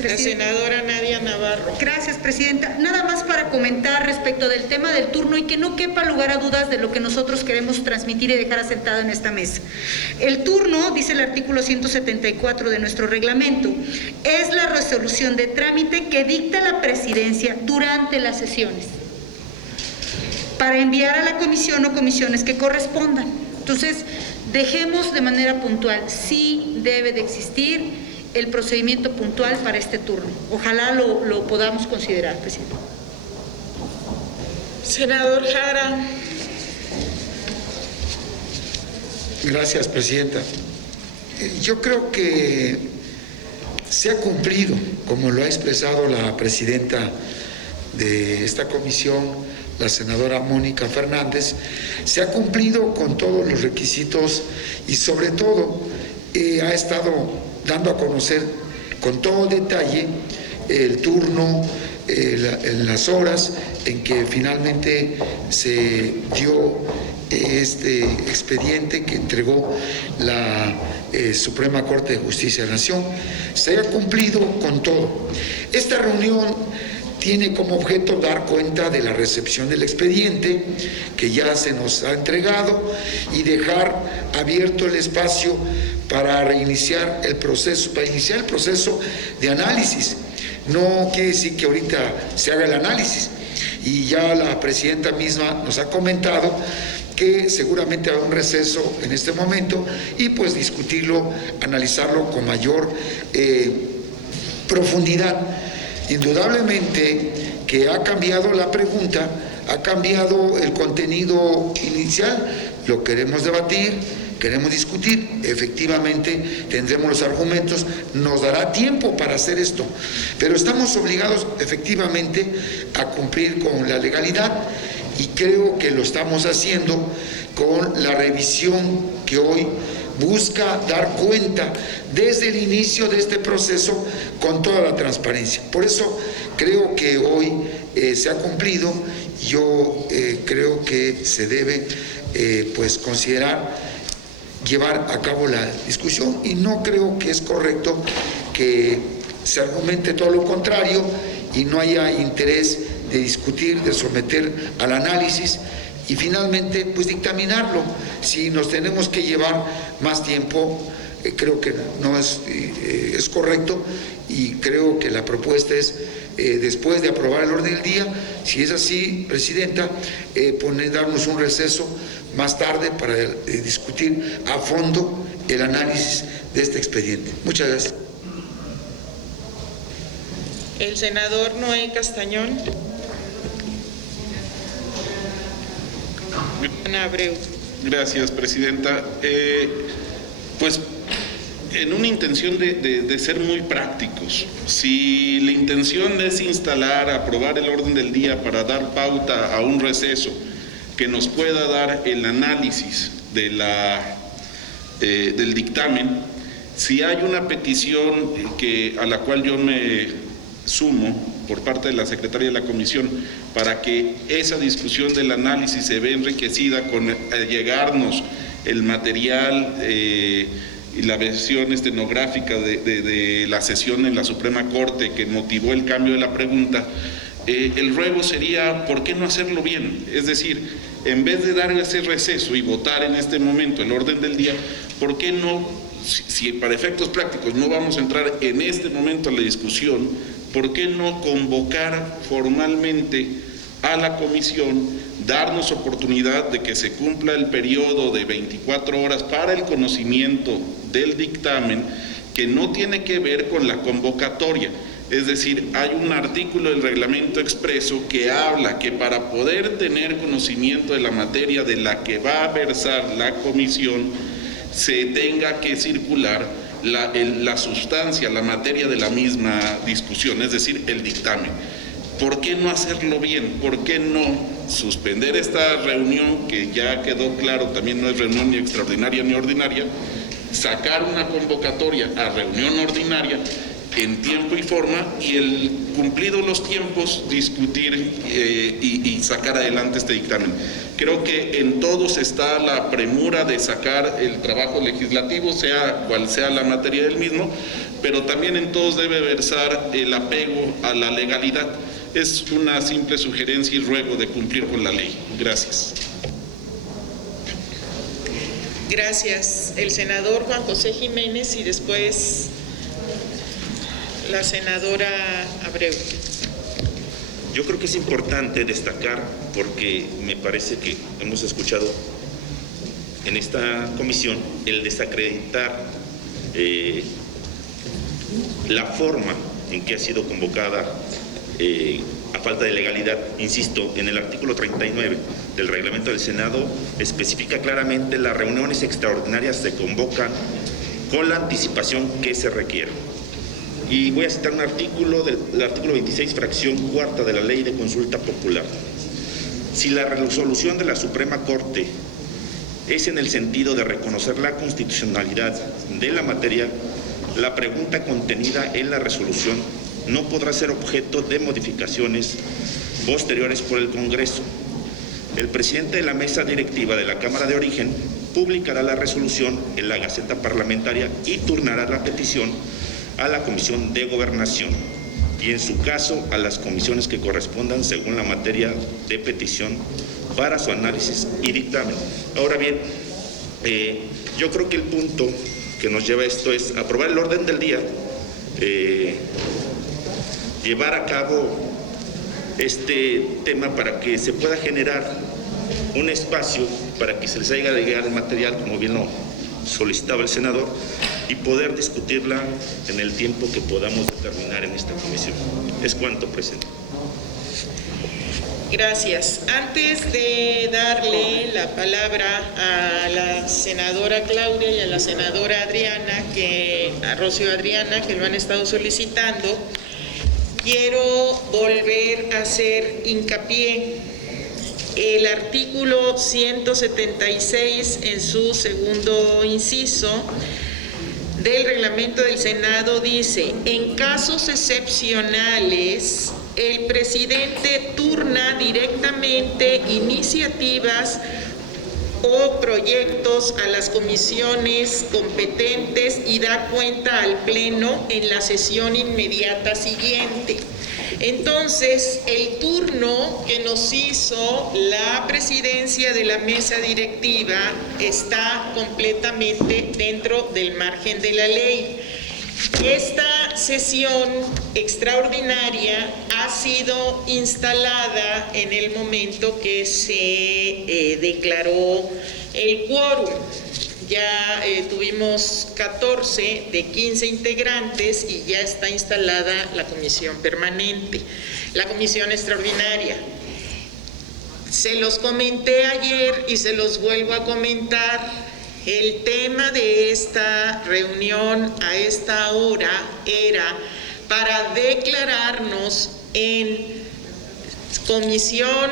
La senadora Nadia Navarro. Gracias, presidenta. Nada más para comentar respecto del tema del turno y que no quepa lugar a dudas de lo que nosotros queremos transmitir y dejar asentado en esta mesa. El turno, dice el artículo 174 de nuestro reglamento, es la resolución de trámite que dicta la presidencia durante las sesiones para enviar a la comisión o comisiones que correspondan. Entonces, dejemos de manera puntual, sí debe de existir el procedimiento puntual para este turno. Ojalá lo podamos considerar, presidente. Senador Jara. Gracias, presidenta. Yo creo que se ha cumplido, como lo ha expresado la presidenta de esta comisión, la senadora Mónica Fernández, se ha cumplido con todos los requisitos y sobre todo ha estado dando a conocer con todo detalle el turno, las horas en que finalmente se dio este expediente que entregó la Suprema Corte de Justicia de la Nación. Se ha cumplido con todo. Esta reunión tiene como objeto dar cuenta de la recepción del expediente que ya se nos ha entregado y dejar abierto el espacio para reiniciar el proceso, de análisis. No quiere decir que ahorita se haga el análisis, y ya la presidenta misma nos ha comentado que seguramente habrá un receso en este momento y pues discutirlo, analizarlo con mayor profundidad. Indudablemente que ha cambiado la pregunta, ha cambiado el contenido inicial, lo queremos debatir, queremos discutir, efectivamente tendremos los argumentos, nos dará tiempo para hacer esto, pero estamos obligados efectivamente a cumplir con la legalidad y creo que lo estamos haciendo con la revisión que hoy busca dar cuenta desde el inicio de este proceso con toda la transparencia. Por eso creo que hoy se ha cumplido. Yo creo que se debe pues considerar llevar a cabo la discusión y no creo que es correcto que se argumente todo lo contrario y no haya interés de discutir, de someter al análisis y finalmente pues dictaminarlo. Si nos tenemos que llevar más tiempo, creo que no es correcto y creo que la propuesta es después de aprobar el orden del día, si es así, presidenta, darnos un receso más tarde para discutir a fondo el análisis de este expediente. Muchas gracias. El senador Noé Castañón. Ana Abreu. Gracias, presidenta. Pues en una intención de ser muy prácticos, si la intención es instalar, aprobar el orden del día para dar pauta a un receso que nos pueda dar el análisis de del dictamen, si hay una petición a la cual yo me sumo por parte de la secretaria de la comisión para que esa discusión del análisis se vea enriquecida con llegarnos el material y la versión estenográfica de la sesión en la Suprema Corte que motivó el cambio de la pregunta, el ruego sería, ¿por qué no hacerlo bien? Es decir, en vez de dar ese receso y votar en este momento el orden del día, ¿por qué no, si para efectos prácticos no vamos a entrar en este momento a la discusión, ¿por qué no convocar formalmente a la comisión, darnos oportunidad de que se cumpla el periodo de 24 horas para el conocimiento del dictamen, que no tiene que ver con la convocatoria? Es decir, hay un artículo del reglamento expreso que habla que para poder tener conocimiento de la materia de la que va a versar la comisión, se tenga que circular la sustancia, la materia de la misma discusión, es decir, el dictamen. ¿Por qué no hacerlo bien? ¿Por qué no suspender esta reunión que ya quedó claro, también no es reunión ni extraordinaria ni ordinaria, sacar una convocatoria a reunión ordinaria en tiempo y forma y cumplidos los tiempos discutir y sacar adelante este dictamen? Creo que en todos está la premura de sacar el trabajo legislativo, sea cual sea la materia del mismo, pero también en todos debe versar el apego a la legalidad. Es una simple sugerencia y ruego de cumplir con la ley. Gracias. Gracias. El senador Juan José Jiménez y después la senadora Abreu. Yo creo que es importante destacar, porque me parece que hemos escuchado en esta comisión el desacreditar la forma en que ha sido convocada a falta de legalidad. Insisto, en el artículo 39 del reglamento del Senado especifica claramente: las reuniones extraordinarias se convocan con la anticipación que se requiera. Y voy a citar un artículo, el artículo 26, fracción cuarta de la Ley de Consulta Popular. Si la resolución de la Suprema Corte es en el sentido de reconocer la constitucionalidad de la materia, la pregunta contenida en la resolución no podrá ser objeto de modificaciones posteriores por el Congreso. El presidente de la mesa directiva de la Cámara de Origen publicará la resolución en la Gaceta Parlamentaria y turnará la petición a la Comisión de Gobernación y, en su caso, a las comisiones que correspondan según la materia de petición para su análisis y dictamen. Ahora bien, yo creo que el punto que nos lleva a esto es aprobar el orden del día, llevar a cabo este tema para que se pueda generar un espacio para que se les haya llegado el material, como bien lo solicitaba el senador, y poder discutirla en el tiempo que podamos determinar en esta comisión. Es cuanto, presidente. Gracias. Antes de darle la palabra a la senadora Claudia y a la senadora Adriana, a Rocío Adriana, que lo han estado solicitando, quiero volver a hacer hincapié. El artículo 176, en su segundo inciso, del reglamento del Senado dice: en casos excepcionales, el presidente turna directamente iniciativas o proyectos a las comisiones competentes y da cuenta al Pleno en la sesión inmediata siguiente. Entonces, el turno que nos hizo la presidencia de la mesa directiva está completamente dentro del margen de la ley. Esta sesión extraordinaria ha sido instalada en el momento que se declaró el quórum. Ya tuvimos 14 de 15 integrantes y ya está instalada la comisión permanente, la comisión extraordinaria. Se los comenté ayer y se los vuelvo a comentar. El tema de esta reunión a esta hora era para declararnos en comisión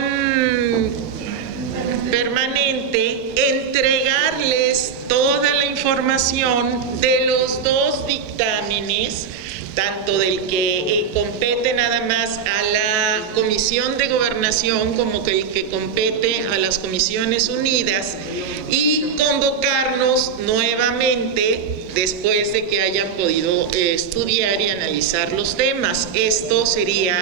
permanente, entregarles toda la información de los dos dictámenes, tanto del que compete nada más a la Comisión de Gobernación como que el que compete a las Comisiones Unidas, y convocarnos nuevamente después de que hayan podido estudiar y analizar los temas. Esto sería,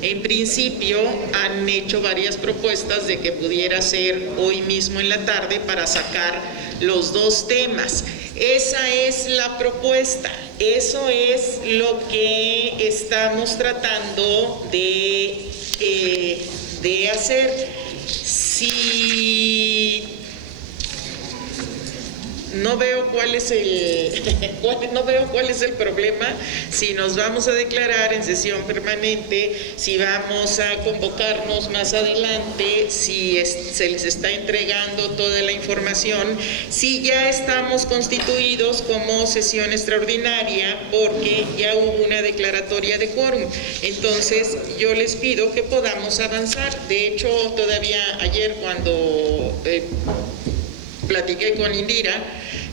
en principio, han hecho varias propuestas de que pudiera ser hoy mismo en la tarde para sacar los dos temas. Esa es la propuesta, eso es lo que estamos tratando de hacer. Si no veo cuál es el problema, si nos vamos a declarar en sesión permanente, si vamos a convocarnos más adelante, si se les está entregando toda la información, si ya estamos constituidos como sesión extraordinaria, porque ya hubo una declaratoria de quórum. Entonces, yo les pido que podamos avanzar. De hecho, todavía ayer cuando platiqué con Indira,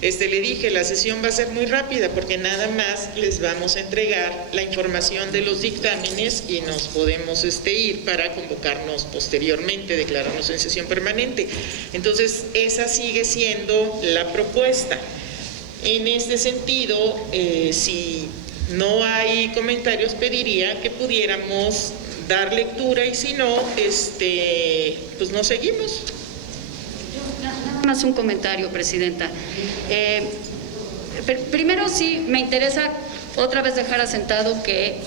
le dije, la sesión va a ser muy rápida porque nada más les vamos a entregar la información de los dictámenes y nos podemos ir para convocarnos posteriormente, declararnos en sesión permanente. Entonces, esa sigue siendo la propuesta. En este sentido, si no hay comentarios, pediría que pudiéramos dar lectura y si no, pues nos seguimos. Nada más un comentario, Presidenta. Primero sí me interesa otra vez dejar asentado que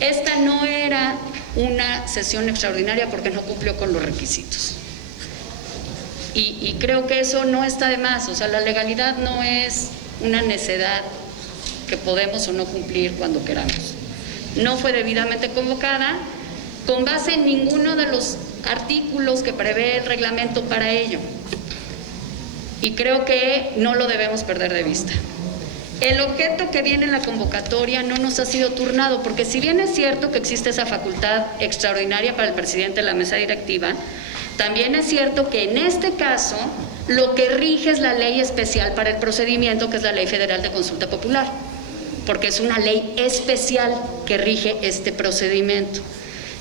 esta no era una sesión extraordinaria porque no cumplió con los requisitos. Y creo que eso no está de más, o sea, la legalidad no es una necedad que podemos o no cumplir cuando queramos. No fue debidamente convocada con base en ninguno de los artículos que prevé el reglamento para ello. Y creo que no lo debemos perder de vista. El objeto que viene en la convocatoria no nos ha sido turnado, porque si bien es cierto que existe esa facultad extraordinaria para el presidente de la mesa directiva, también es cierto que en este caso lo que rige es la ley especial para el procedimiento, que es la Ley Federal de Consulta Popular, porque es una ley especial que rige este procedimiento.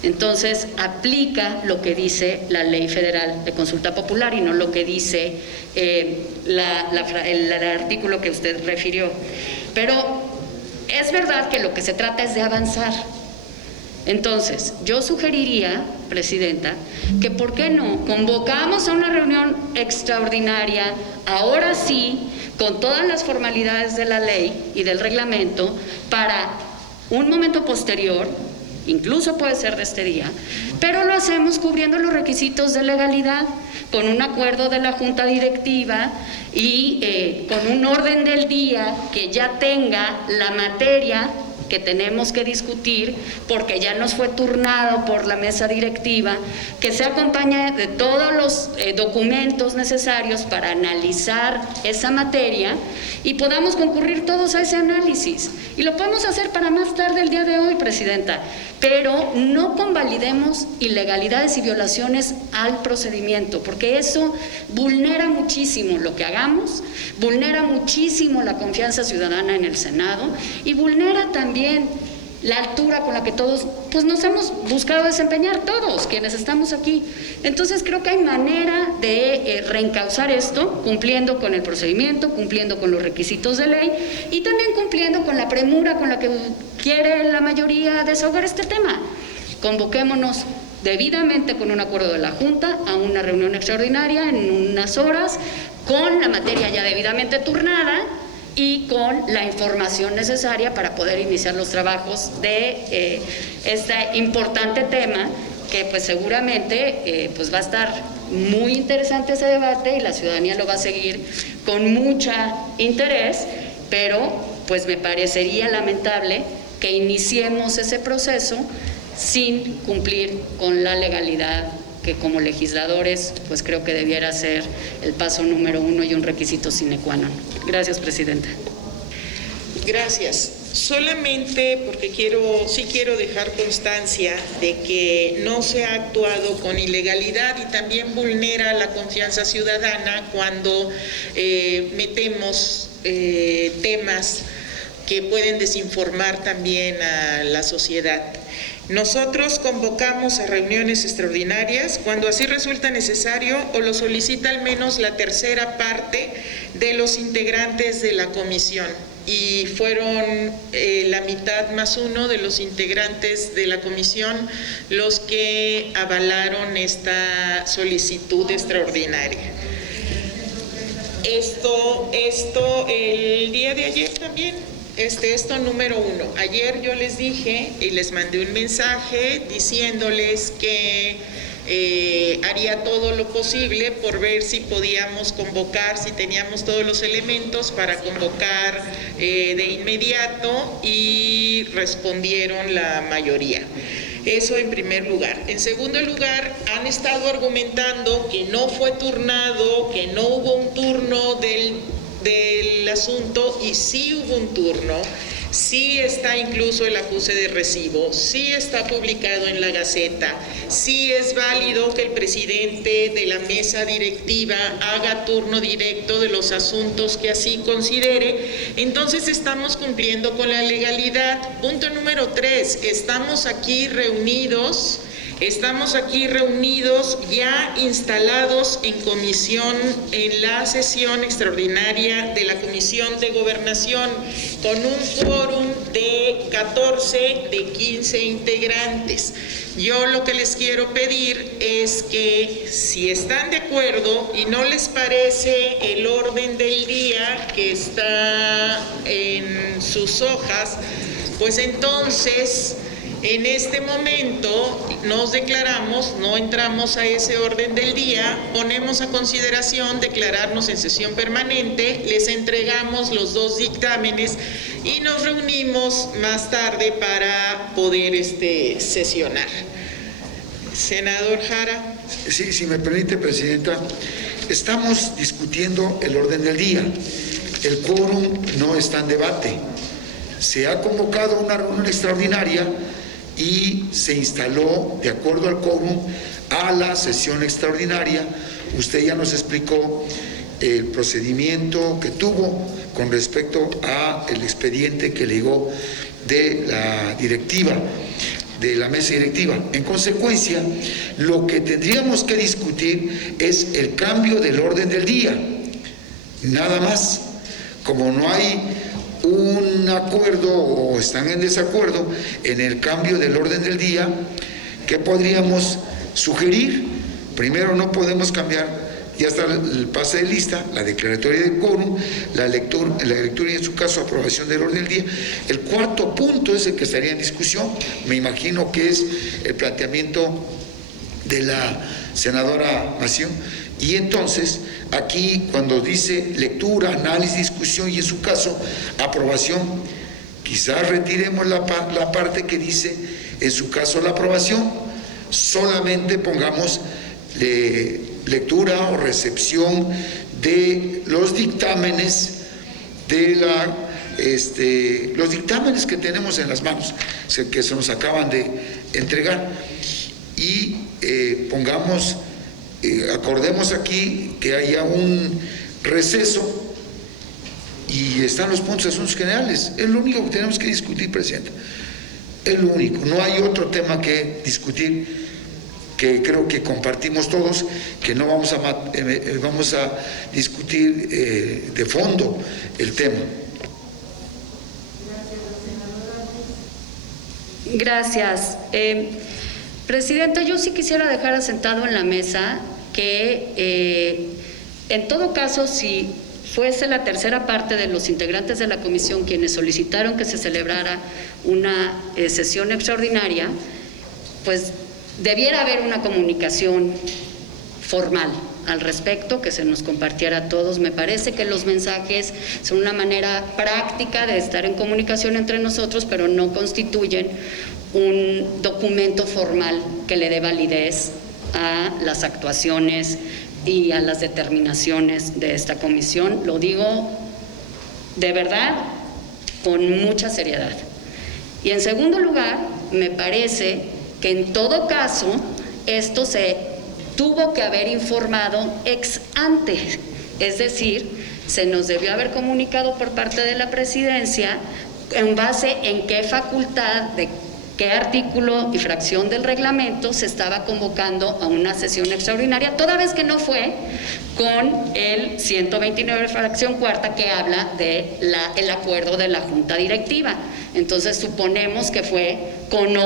Entonces, aplica lo que dice la Ley Federal de Consulta Popular y no lo que dice el artículo que usted refirió. Pero es verdad que lo que se trata es de avanzar. Entonces, yo sugeriría, Presidenta, que ¿por qué no convocamos a una reunión extraordinaria, ahora sí, con todas las formalidades de la ley y del reglamento, para un momento posterior, incluso puede ser de este día, pero lo hacemos cubriendo los requisitos de legalidad, con un acuerdo de la Junta Directiva y con un orden del día que ya tenga la materia que tenemos que discutir, porque ya nos fue turnado por la mesa directiva, que se acompañe de todos los documentos necesarios para analizar esa materia y podamos concurrir todos a ese análisis. Y lo podemos hacer para más tarde el día de hoy, Presidenta, pero no convalidemos ilegalidades y violaciones al procedimiento, porque eso vulnera muchísimo lo que hagamos, vulnera muchísimo la confianza ciudadana en el Senado y vulnera también la altura con la que todos pues nos hemos buscado desempeñar, todos quienes estamos aquí. Entonces creo que hay manera de reencauzar esto, cumpliendo con el procedimiento, cumpliendo con los requisitos de ley y también cumpliendo con la premura con la que quiere la mayoría desahogar este tema. Convoquémonos debidamente con un acuerdo de la Junta a una reunión extraordinaria en unas horas, con la materia ya debidamente turnada y con la información necesaria para poder iniciar los trabajos de este importante tema, que pues seguramente pues va a estar muy interesante ese debate y la ciudadanía lo va a seguir con mucho interés, pero pues me parecería lamentable que iniciemos ese proceso sin cumplir con la legalidad, que como legisladores pues creo que debiera ser el paso número 1 y un requisito sine qua non. Gracias, Presidenta. Gracias. Solamente porque sí quiero dejar constancia de que no se ha actuado con ilegalidad y también vulnera la confianza ciudadana cuando metemos temas que pueden desinformar también a la sociedad. Nosotros convocamos a reuniones extraordinarias cuando así resulta necesario o lo solicita al menos la tercera parte de los integrantes de la comisión. Y fueron la mitad más uno de los integrantes de la comisión los que avalaron esta solicitud extraordinaria. Esto el día de ayer también. Esto número 1. Ayer yo les dije y les mandé un mensaje diciéndoles que haría todo lo posible por ver si podíamos convocar, si teníamos todos los elementos para convocar de inmediato, y respondieron la mayoría. Eso en primer lugar. En segundo lugar, han estado argumentando que no fue turnado, que no hubo un turno del asunto, y sí hubo un turno, sí está incluso el acuse de recibo, sí está publicado en la Gaceta, sí es válido que el presidente de la mesa directiva haga turno directo de los asuntos que así considere. Entonces estamos cumpliendo con la legalidad. Punto número 3, estamos aquí reunidos ya instalados en comisión, en la sesión extraordinaria de la Comisión de Gobernación, con un quórum de 14 de 15 integrantes. Yo lo que les quiero pedir es que, si están de acuerdo y no les parece el orden del día que está en sus hojas, pues entonces En este momento nos declaramos, no entramos a ese orden del día, ponemos a consideración declararnos en sesión permanente, les entregamos los 2 dictámenes y nos reunimos más tarde para poder sesionar. Senador Jara. Sí, si me permite, Presidenta, estamos discutiendo el orden del día. El quórum no está en debate. Se ha convocado una reunión extraordinaria y se instaló, de acuerdo al quórum, a la sesión extraordinaria. Usted ya nos explicó el procedimiento que tuvo con respecto al expediente que llegó de la directiva, de la mesa directiva. En consecuencia, lo que tendríamos que discutir es el cambio del orden del día, nada más. Como no hay un acuerdo o están en desacuerdo en el cambio del orden del día, ¿qué podríamos sugerir? Primero, no podemos cambiar, ya está el pase de lista, la declaratoria de quórum, la lectura y en su caso aprobación del orden del día. El cuarto punto es el que estaría en discusión, me imagino que es el planteamiento de la senadora Mación. Y entonces, aquí cuando dice lectura, análisis, discusión y en su caso aprobación, quizás retiremos la parte que dice en su caso la aprobación, solamente pongamos lectura o recepción de los dictámenes los dictámenes que tenemos en las manos, que se nos acaban de entregar, y acordemos aquí que haya un receso y están los puntos de asuntos generales. Es lo único que tenemos que discutir, Presidenta. Es lo único. No hay otro tema que discutir, que creo que compartimos todos, que no vamos a discutir de fondo el tema. Gracias. Presidenta, yo sí quisiera dejar asentado en la mesa que en todo caso, si fuese la tercera parte de los integrantes de la comisión quienes solicitaron que se celebrara una sesión extraordinaria, pues debiera haber una comunicación formal al respecto, que se nos compartiera a todos. Me parece que los mensajes son una manera práctica de estar en comunicación entre nosotros, pero no constituyen un documento formal que le dé validez a las actuaciones y a las determinaciones de esta comisión. Lo digo de verdad con mucha seriedad. Y en segundo lugar, me parece que en todo caso esto se tuvo que haber informado ex ante, es decir, se nos debió haber comunicado por parte de la presidencia en base en qué facultad, de qué artículo y fracción del reglamento se estaba convocando a una sesión extraordinaria, toda vez que no fue con el 129 fracción cuarta que habla de el acuerdo de la Junta Directiva. Entonces suponemos que fue con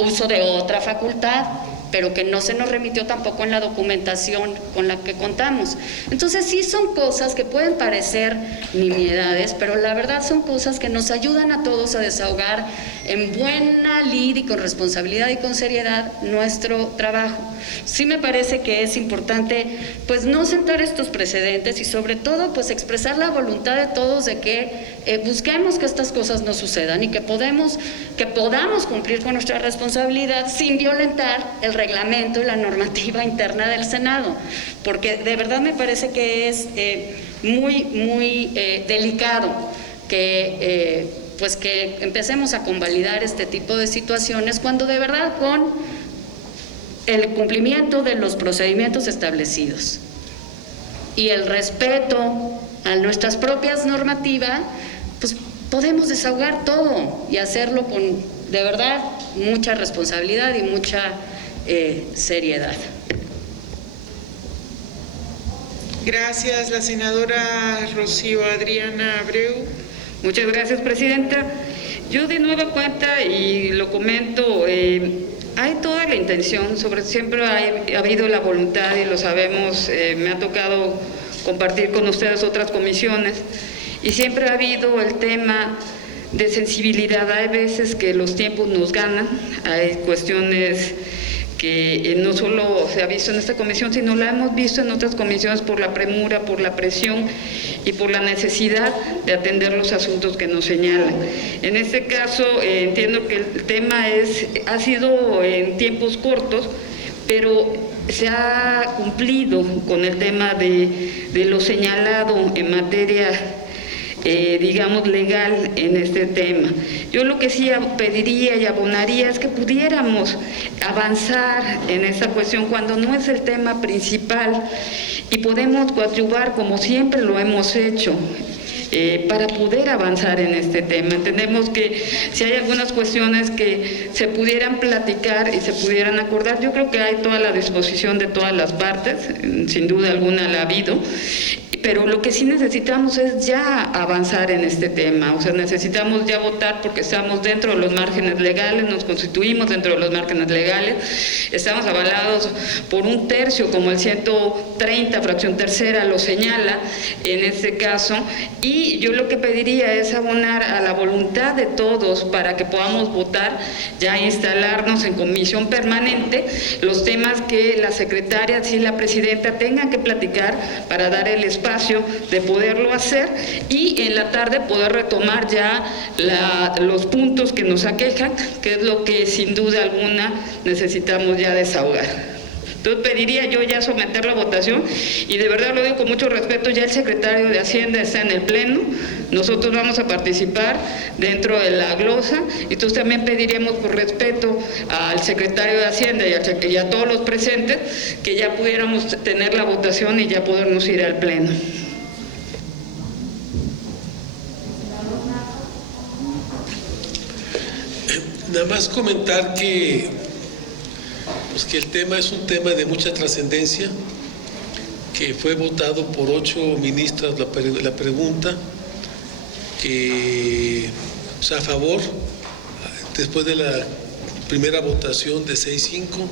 uso de otra facultad, pero que no se nos remitió tampoco en la documentación con la que contamos. Entonces sí son cosas que pueden parecer nimiedades, pero la verdad son cosas que nos ayudan a todos a desahogar en buena lid y con responsabilidad y con seriedad nuestro trabajo. Sí me parece que es importante pues no sentar estos precedentes y sobre todo pues expresar la voluntad de todos de que busquemos que estas cosas no sucedan y que podamos cumplir con nuestra responsabilidad sin violentar el reglamento y la normativa interna del Senado, porque de verdad me parece que es muy delicado que empecemos a convalidar este tipo de situaciones cuando de verdad con el cumplimiento de los procedimientos establecidos y el respeto a nuestras propias normativas, pues podemos desahogar todo y hacerlo con de verdad mucha responsabilidad y mucha seriedad. Gracias, la senadora Rocío Adriana Abreu. Muchas gracias, Presidenta. Yo de nueva cuenta, y lo comento, hay toda la intención, siempre ha habido la voluntad y lo sabemos, me ha tocado compartir con ustedes otras comisiones, y siempre ha habido el tema de sensibilidad. Hay veces que los tiempos nos ganan, hay cuestiones que no solo se ha visto en esta comisión, sino la hemos visto en otras comisiones por la premura, por la presión y por la necesidad de atender los asuntos que nos señalan. En este caso, entiendo que el tema ha sido en tiempos cortos, pero se ha cumplido con el tema de lo señalado en materia digamos, legal en este tema. Yo lo que sí pediría y abonaría es que pudiéramos avanzar en esta cuestión cuando no es el tema principal y podemos coadyuvar como siempre lo hemos hecho. Para poder avanzar en este tema. Entendemos que si hay algunas cuestiones que se pudieran platicar y se pudieran acordar, yo creo que hay toda la disposición de todas las partes, sin duda alguna la ha habido, pero lo que sí necesitamos es ya avanzar en este tema, o sea, necesitamos ya votar porque estamos dentro de los márgenes legales, nos constituimos dentro de los márgenes legales, estamos avalados por 1/3, como el 130, fracción tercera lo señala en este caso, y yo lo que pediría es abonar a la voluntad de todos para que podamos votar, ya instalarnos en comisión permanente, los temas que la secretaria, sí la presidenta, tengan que platicar para dar el espacio de poderlo hacer y en la tarde poder retomar ya los puntos que nos aquejan, que es lo que sin duda alguna necesitamos ya desahogar. Entonces pediría yo ya someterlo a votación y de verdad lo digo con mucho respeto, ya el secretario de Hacienda está en el pleno, nosotros vamos a participar dentro de la glosa, entonces también pediríamos por respeto al secretario de Hacienda y a todos los presentes que ya pudiéramos tener la votación y ya podernos ir al pleno. Nada más comentar que el tema es un tema de mucha trascendencia, que fue votado por 8 ministras la pregunta, que, o sea, a favor, después de la primera votación de 6-5,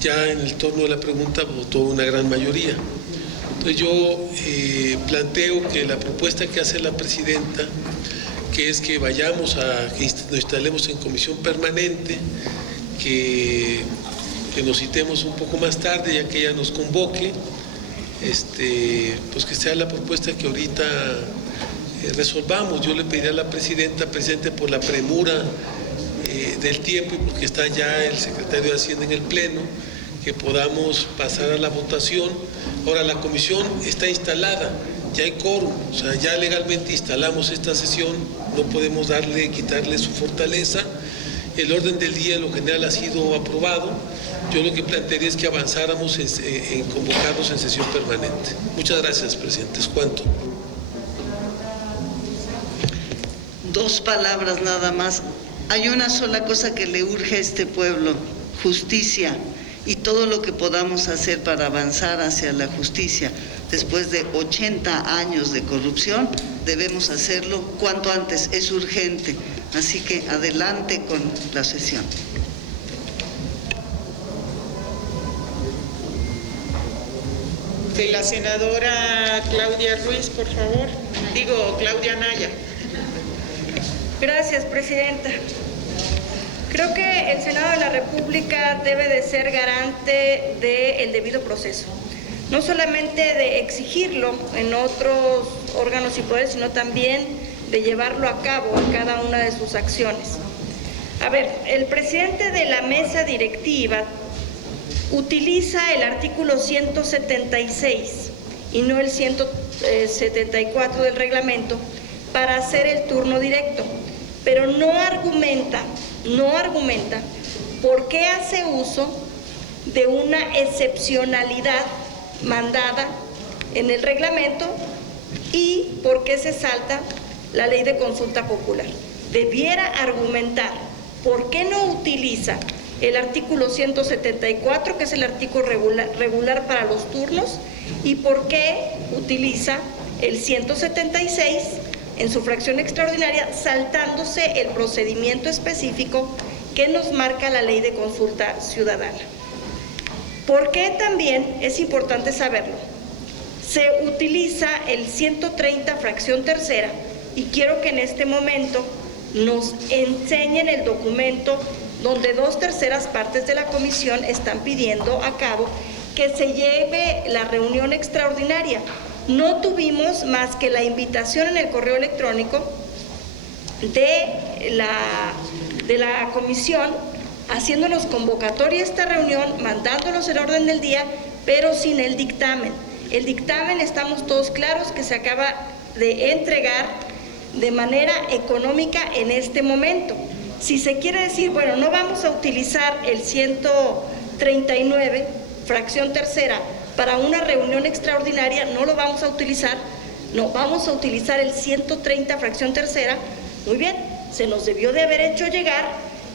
ya en el torno de la pregunta votó una gran mayoría. Entonces yo planteo que la propuesta que hace la presidenta, que es que vayamos que nos instalemos en comisión permanente, que nos citemos un poco más tarde, ya que ella nos convoque, pues que sea la propuesta que ahorita resolvamos. Yo le pediría a la presidenta, presidente, por la premura del tiempo y porque está ya el secretario de Hacienda en el pleno, que podamos pasar a la votación. Ahora, la comisión está instalada, ya hay quórum, o sea, ya legalmente instalamos esta sesión, no podemos quitarle su fortaleza. El orden del día en lo general ha sido aprobado. Yo lo que plantearía es que avanzáramos en convocarnos en sesión permanente. Muchas gracias, presidente. ¿Es cuánto? 2 palabras nada más. Hay una sola cosa que le urge a este pueblo: justicia, y todo lo que podamos hacer para avanzar hacia la justicia después de 80 años de corrupción, debemos hacerlo cuanto antes, es urgente. Así que adelante con la sesión. De la senadora Claudia Ruiz, por favor. Claudia Naya. Gracias, presidenta. Creo que el Senado de la República debe de ser garante del debido proceso. No solamente de exigirlo en otros órganos y poderes, sino también de llevarlo a cabo en cada una de sus acciones. A ver, el presidente de la mesa directiva utiliza el artículo 176 y no el 174 del reglamento para hacer el turno directo, pero no argumenta por qué hace uso de una excepcionalidad mandada en el reglamento y por qué se salta la ley de consulta popular. Debiera argumentar por qué no utiliza el artículo 174, que es el artículo regular para los turnos, y por qué utiliza el 176 en su fracción extraordinaria, saltándose el procedimiento específico que nos marca la ley de consulta ciudadana. ¿Por qué también es importante saberlo? Se utiliza el 130 fracción tercera, y quiero que en este momento nos enseñen el documento donde 2/3 partes de la comisión están pidiendo a cabo que se lleve la reunión extraordinaria. No tuvimos más que la invitación en el correo electrónico de la comisión, haciéndonos convocatoria a esta reunión, mandándonos el orden del día, pero sin el dictamen. El dictamen, estamos todos claros que se acaba de entregar de manera económica en este momento. Si se quiere decir, bueno, no vamos a utilizar el 139, fracción tercera, para una reunión extraordinaria, no lo vamos a utilizar, no, vamos a utilizar el 130, fracción tercera. Muy bien, se nos debió de haber hecho llegar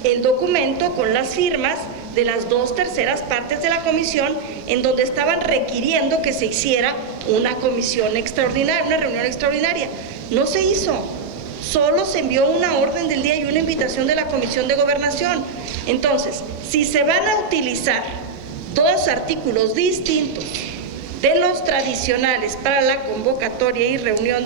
el documento con las firmas de las 2/3 partes de la comisión, en donde estaban requiriendo que se hiciera una comisión extraordinaria, una reunión extraordinaria. No se hizo, solo se envió una orden del día y una invitación de la Comisión de Gobernación. Entonces, si se van a utilizar dos artículos distintos de los tradicionales para la convocatoria y reunión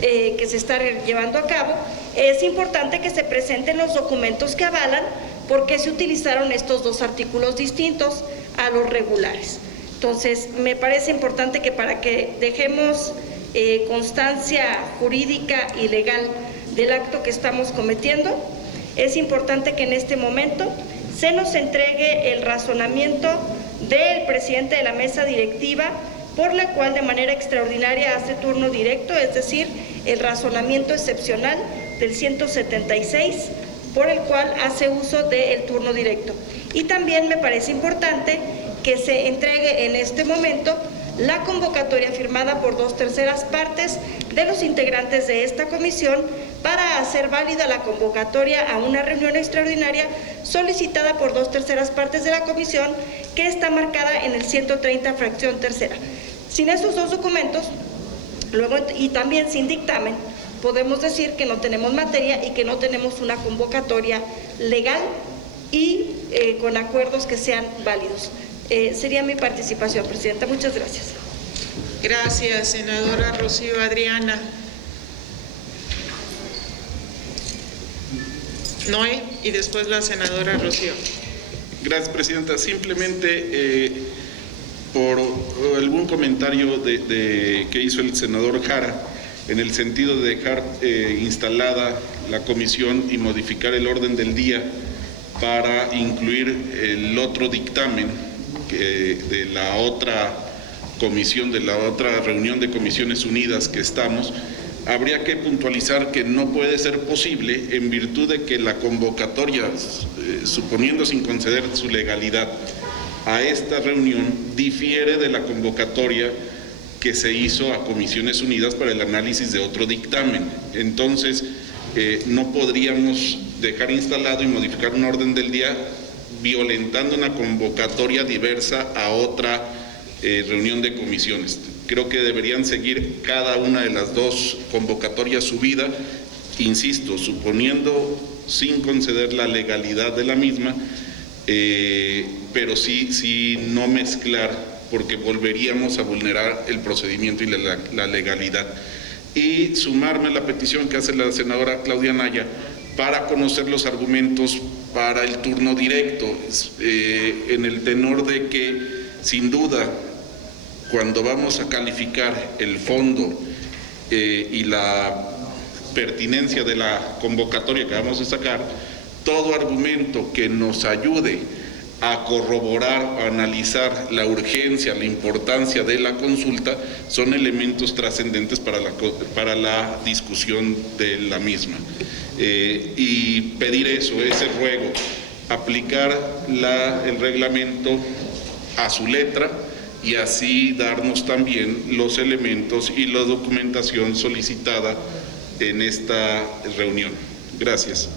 que se está llevando a cabo, es importante que se presenten los documentos que avalan por qué se utilizaron estos dos artículos distintos a los regulares. Entonces, me parece importante que para que dejemos constancia jurídica y legal del acto que estamos cometiendo, es importante que en este momento se nos entregue el razonamiento del presidente de la mesa directiva, por la cual de manera extraordinaria hace turno directo, es decir, el razonamiento excepcional del 176, por el cual hace uso del turno directo. Y también me parece importante que se entregue en este momento la convocatoria firmada por 2/3 partes de los integrantes de esta comisión para hacer válida la convocatoria a una reunión extraordinaria solicitada por 2/3 partes de la comisión, que está marcada en el 130, fracción tercera. Sin esos dos documentos, luego, y también sin dictamen, podemos decir que no tenemos materia y que no tenemos una convocatoria legal y con acuerdos que sean válidos. Sería mi participación, Presidenta. Muchas gracias. Gracias, senadora Rocío Adriana. Noé, y después la senadora Rocío. Gracias, Presidenta. Simplemente por algún comentario que hizo el senador Jara, en el sentido de dejar instalada la comisión y modificar el orden del día para incluir el otro dictamen de la otra comisión, de la otra reunión de Comisiones Unidas que estamos. Habría que puntualizar que no puede ser posible en virtud de que la convocatoria, suponiendo sin conceder su legalidad, a esta reunión difiere de la convocatoria que se hizo a Comisiones Unidas para el análisis de otro dictamen. Entonces, no podríamos dejar instalado y modificar un orden del día violentando una convocatoria diversa a otra reunión de comisiones. Creo que deberían seguir cada una de las dos convocatorias su vida, insisto, suponiendo sin conceder la legalidad de la misma, pero sí no mezclar, porque volveríamos a vulnerar el procedimiento y la legalidad. Y sumarme a la petición que hace la senadora Claudia Anaya para conocer los argumentos para el turno directo, en el tenor de que, sin duda, cuando vamos a calificar el fondo y la pertinencia de la convocatoria que vamos a sacar, todo argumento que nos ayude a corroborar, a analizar la urgencia, la importancia de la consulta, son elementos trascendentes para la discusión de la misma. Y pedir eso, ese ruego, aplicar el reglamento a su letra y así darnos también los elementos y la documentación solicitada en esta reunión. Gracias.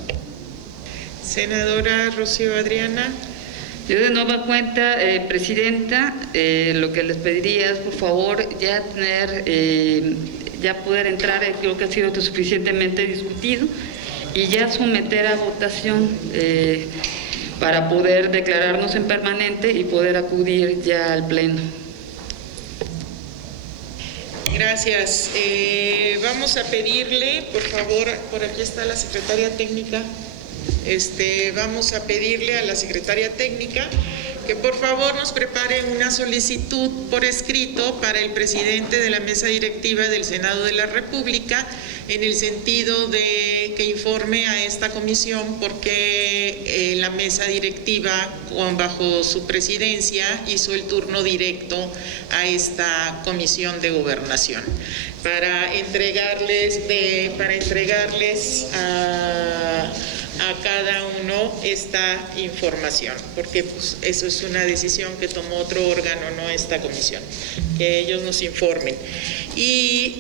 Senadora Rocío Adriana. Yo de nueva cuenta, Presidenta, lo que les pediría es, por favor, ya poder entrar, creo que ha sido suficientemente discutido, y ya someter a votación para poder declararnos en permanente y poder acudir ya al Pleno. Gracias. Vamos a pedirle, por favor, por aquí está la secretaria técnica. Vamos a pedirle a la secretaria técnica que por favor nos prepare una solicitud por escrito para el presidente de la mesa directiva del Senado de la República, en el sentido de que informe a esta comisión porque la mesa directiva, bajo su presidencia, hizo el turno directo a esta comisión de gobernación para entregarles a cada uno esta información, porque pues, eso es una decisión que tomó otro órgano, no esta comisión, que ellos nos informen y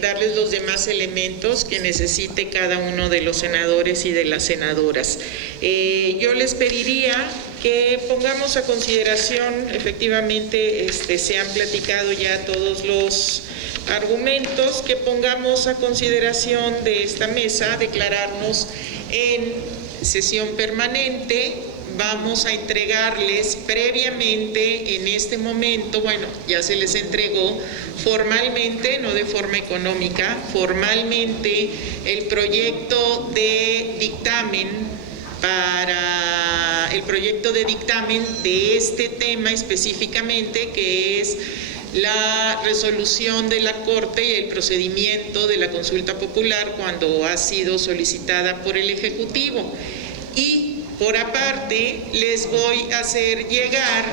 darles los demás elementos que necesite cada uno de los senadores y de las senadoras. Yo les pediría que pongamos a consideración, efectivamente se han platicado ya todos los argumentos, que pongamos a consideración de esta mesa declararnos en sesión permanente. Vamos a entregarles previamente en este momento, bueno, ya se les entregó formalmente, no de forma económica, formalmente el proyecto de dictamen de este tema específicamente, que es la resolución de la Corte y el procedimiento de la consulta popular cuando ha sido solicitada por el Ejecutivo. Y por aparte les voy a hacer llegar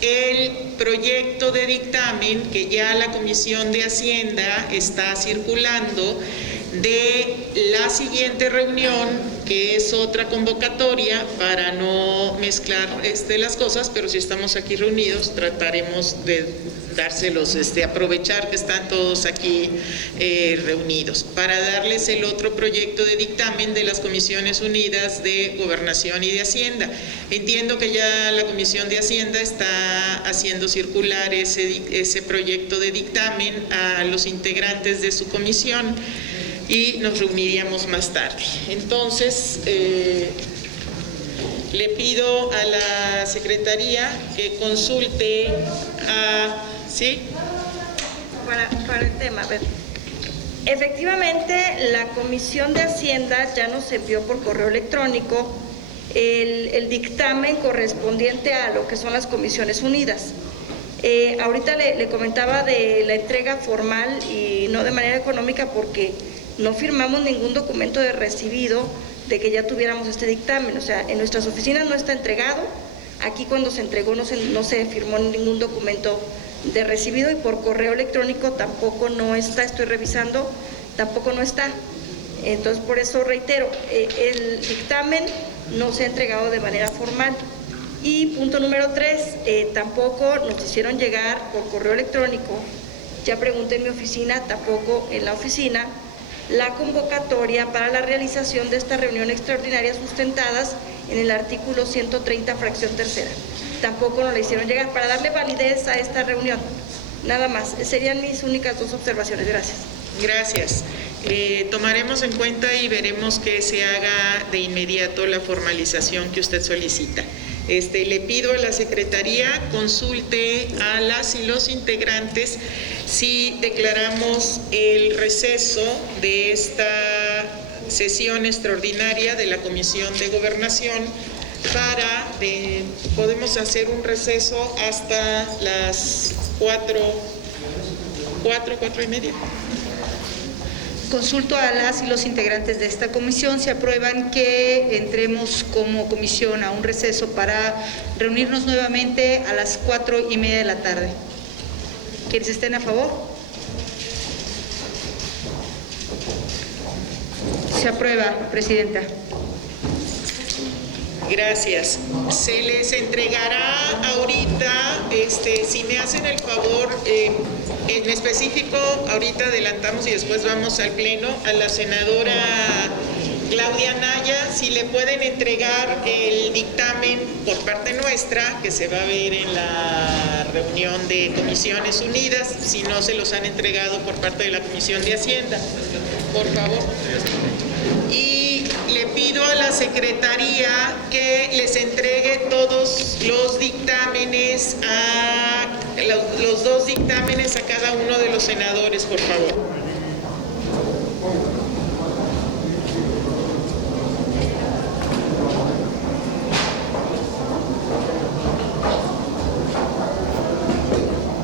el proyecto de dictamen que ya la Comisión de Hacienda está circulando de la siguiente reunión, que es otra convocatoria para no mezclar las cosas, pero si estamos aquí reunidos trataremos de dárselos, aprovechar que están todos aquí reunidos, para darles el otro proyecto de dictamen de las Comisiones Unidas de Gobernación y de Hacienda. Entiendo que ya la Comisión de Hacienda está haciendo circular ese proyecto de dictamen a los integrantes de su comisión y nos reuniríamos más tarde. Entonces, le pido a la Secretaría que consulte a... ¿Sí? Para el tema, a ver. Efectivamente, la Comisión de Hacienda ya nos envió por correo electrónico el dictamen correspondiente a lo que son las Comisiones Unidas. Ahorita le comentaba de la entrega formal y no de manera económica, porque no firmamos ningún documento de recibido de que ya tuviéramos este dictamen. O sea, en nuestras oficinas no está entregado. Aquí cuando se entregó no se firmó ningún documento de recibido, y por correo electrónico tampoco no está. Estoy revisando, tampoco no está. Entonces, por eso reitero, el dictamen no se ha entregado de manera formal. Y punto número 3, tampoco nos hicieron llegar por correo electrónico, ya pregunté en mi oficina, tampoco en la oficina, la convocatoria para la realización de esta reunión extraordinaria sustentadas en el artículo 130, fracción tercera. Tampoco nos la hicieron llegar, para darle validez a esta reunión. Nada más, serían mis únicas dos observaciones. Gracias. Gracias. Tomaremos en cuenta y veremos que se haga de inmediato la formalización que usted solicita. Le pido a la Secretaría consulte a las y los integrantes si declaramos el receso de esta sesión extraordinaria de la Comisión de Gobernación podemos hacer un receso hasta las 4:30. Consulto a las y los integrantes de esta comisión si aprueban que entremos como comisión a un receso para reunirnos nuevamente a las 4:30 de la tarde. ¿Quiénes estén a favor? Se aprueba, Presidenta. Gracias. Se les entregará ahorita, si me hacen el favor, en específico, ahorita adelantamos y después vamos al pleno, a la senadora Claudia Naya, si le pueden entregar el dictamen por parte nuestra, que se va a ver en la reunión de Comisiones Unidas, si no se los han entregado por parte de la Comisión de Hacienda, por favor. Y le pido a la Secretaría que les entregue todos los dictámenes a los dos dictámenes a cada uno de los senadores, por favor.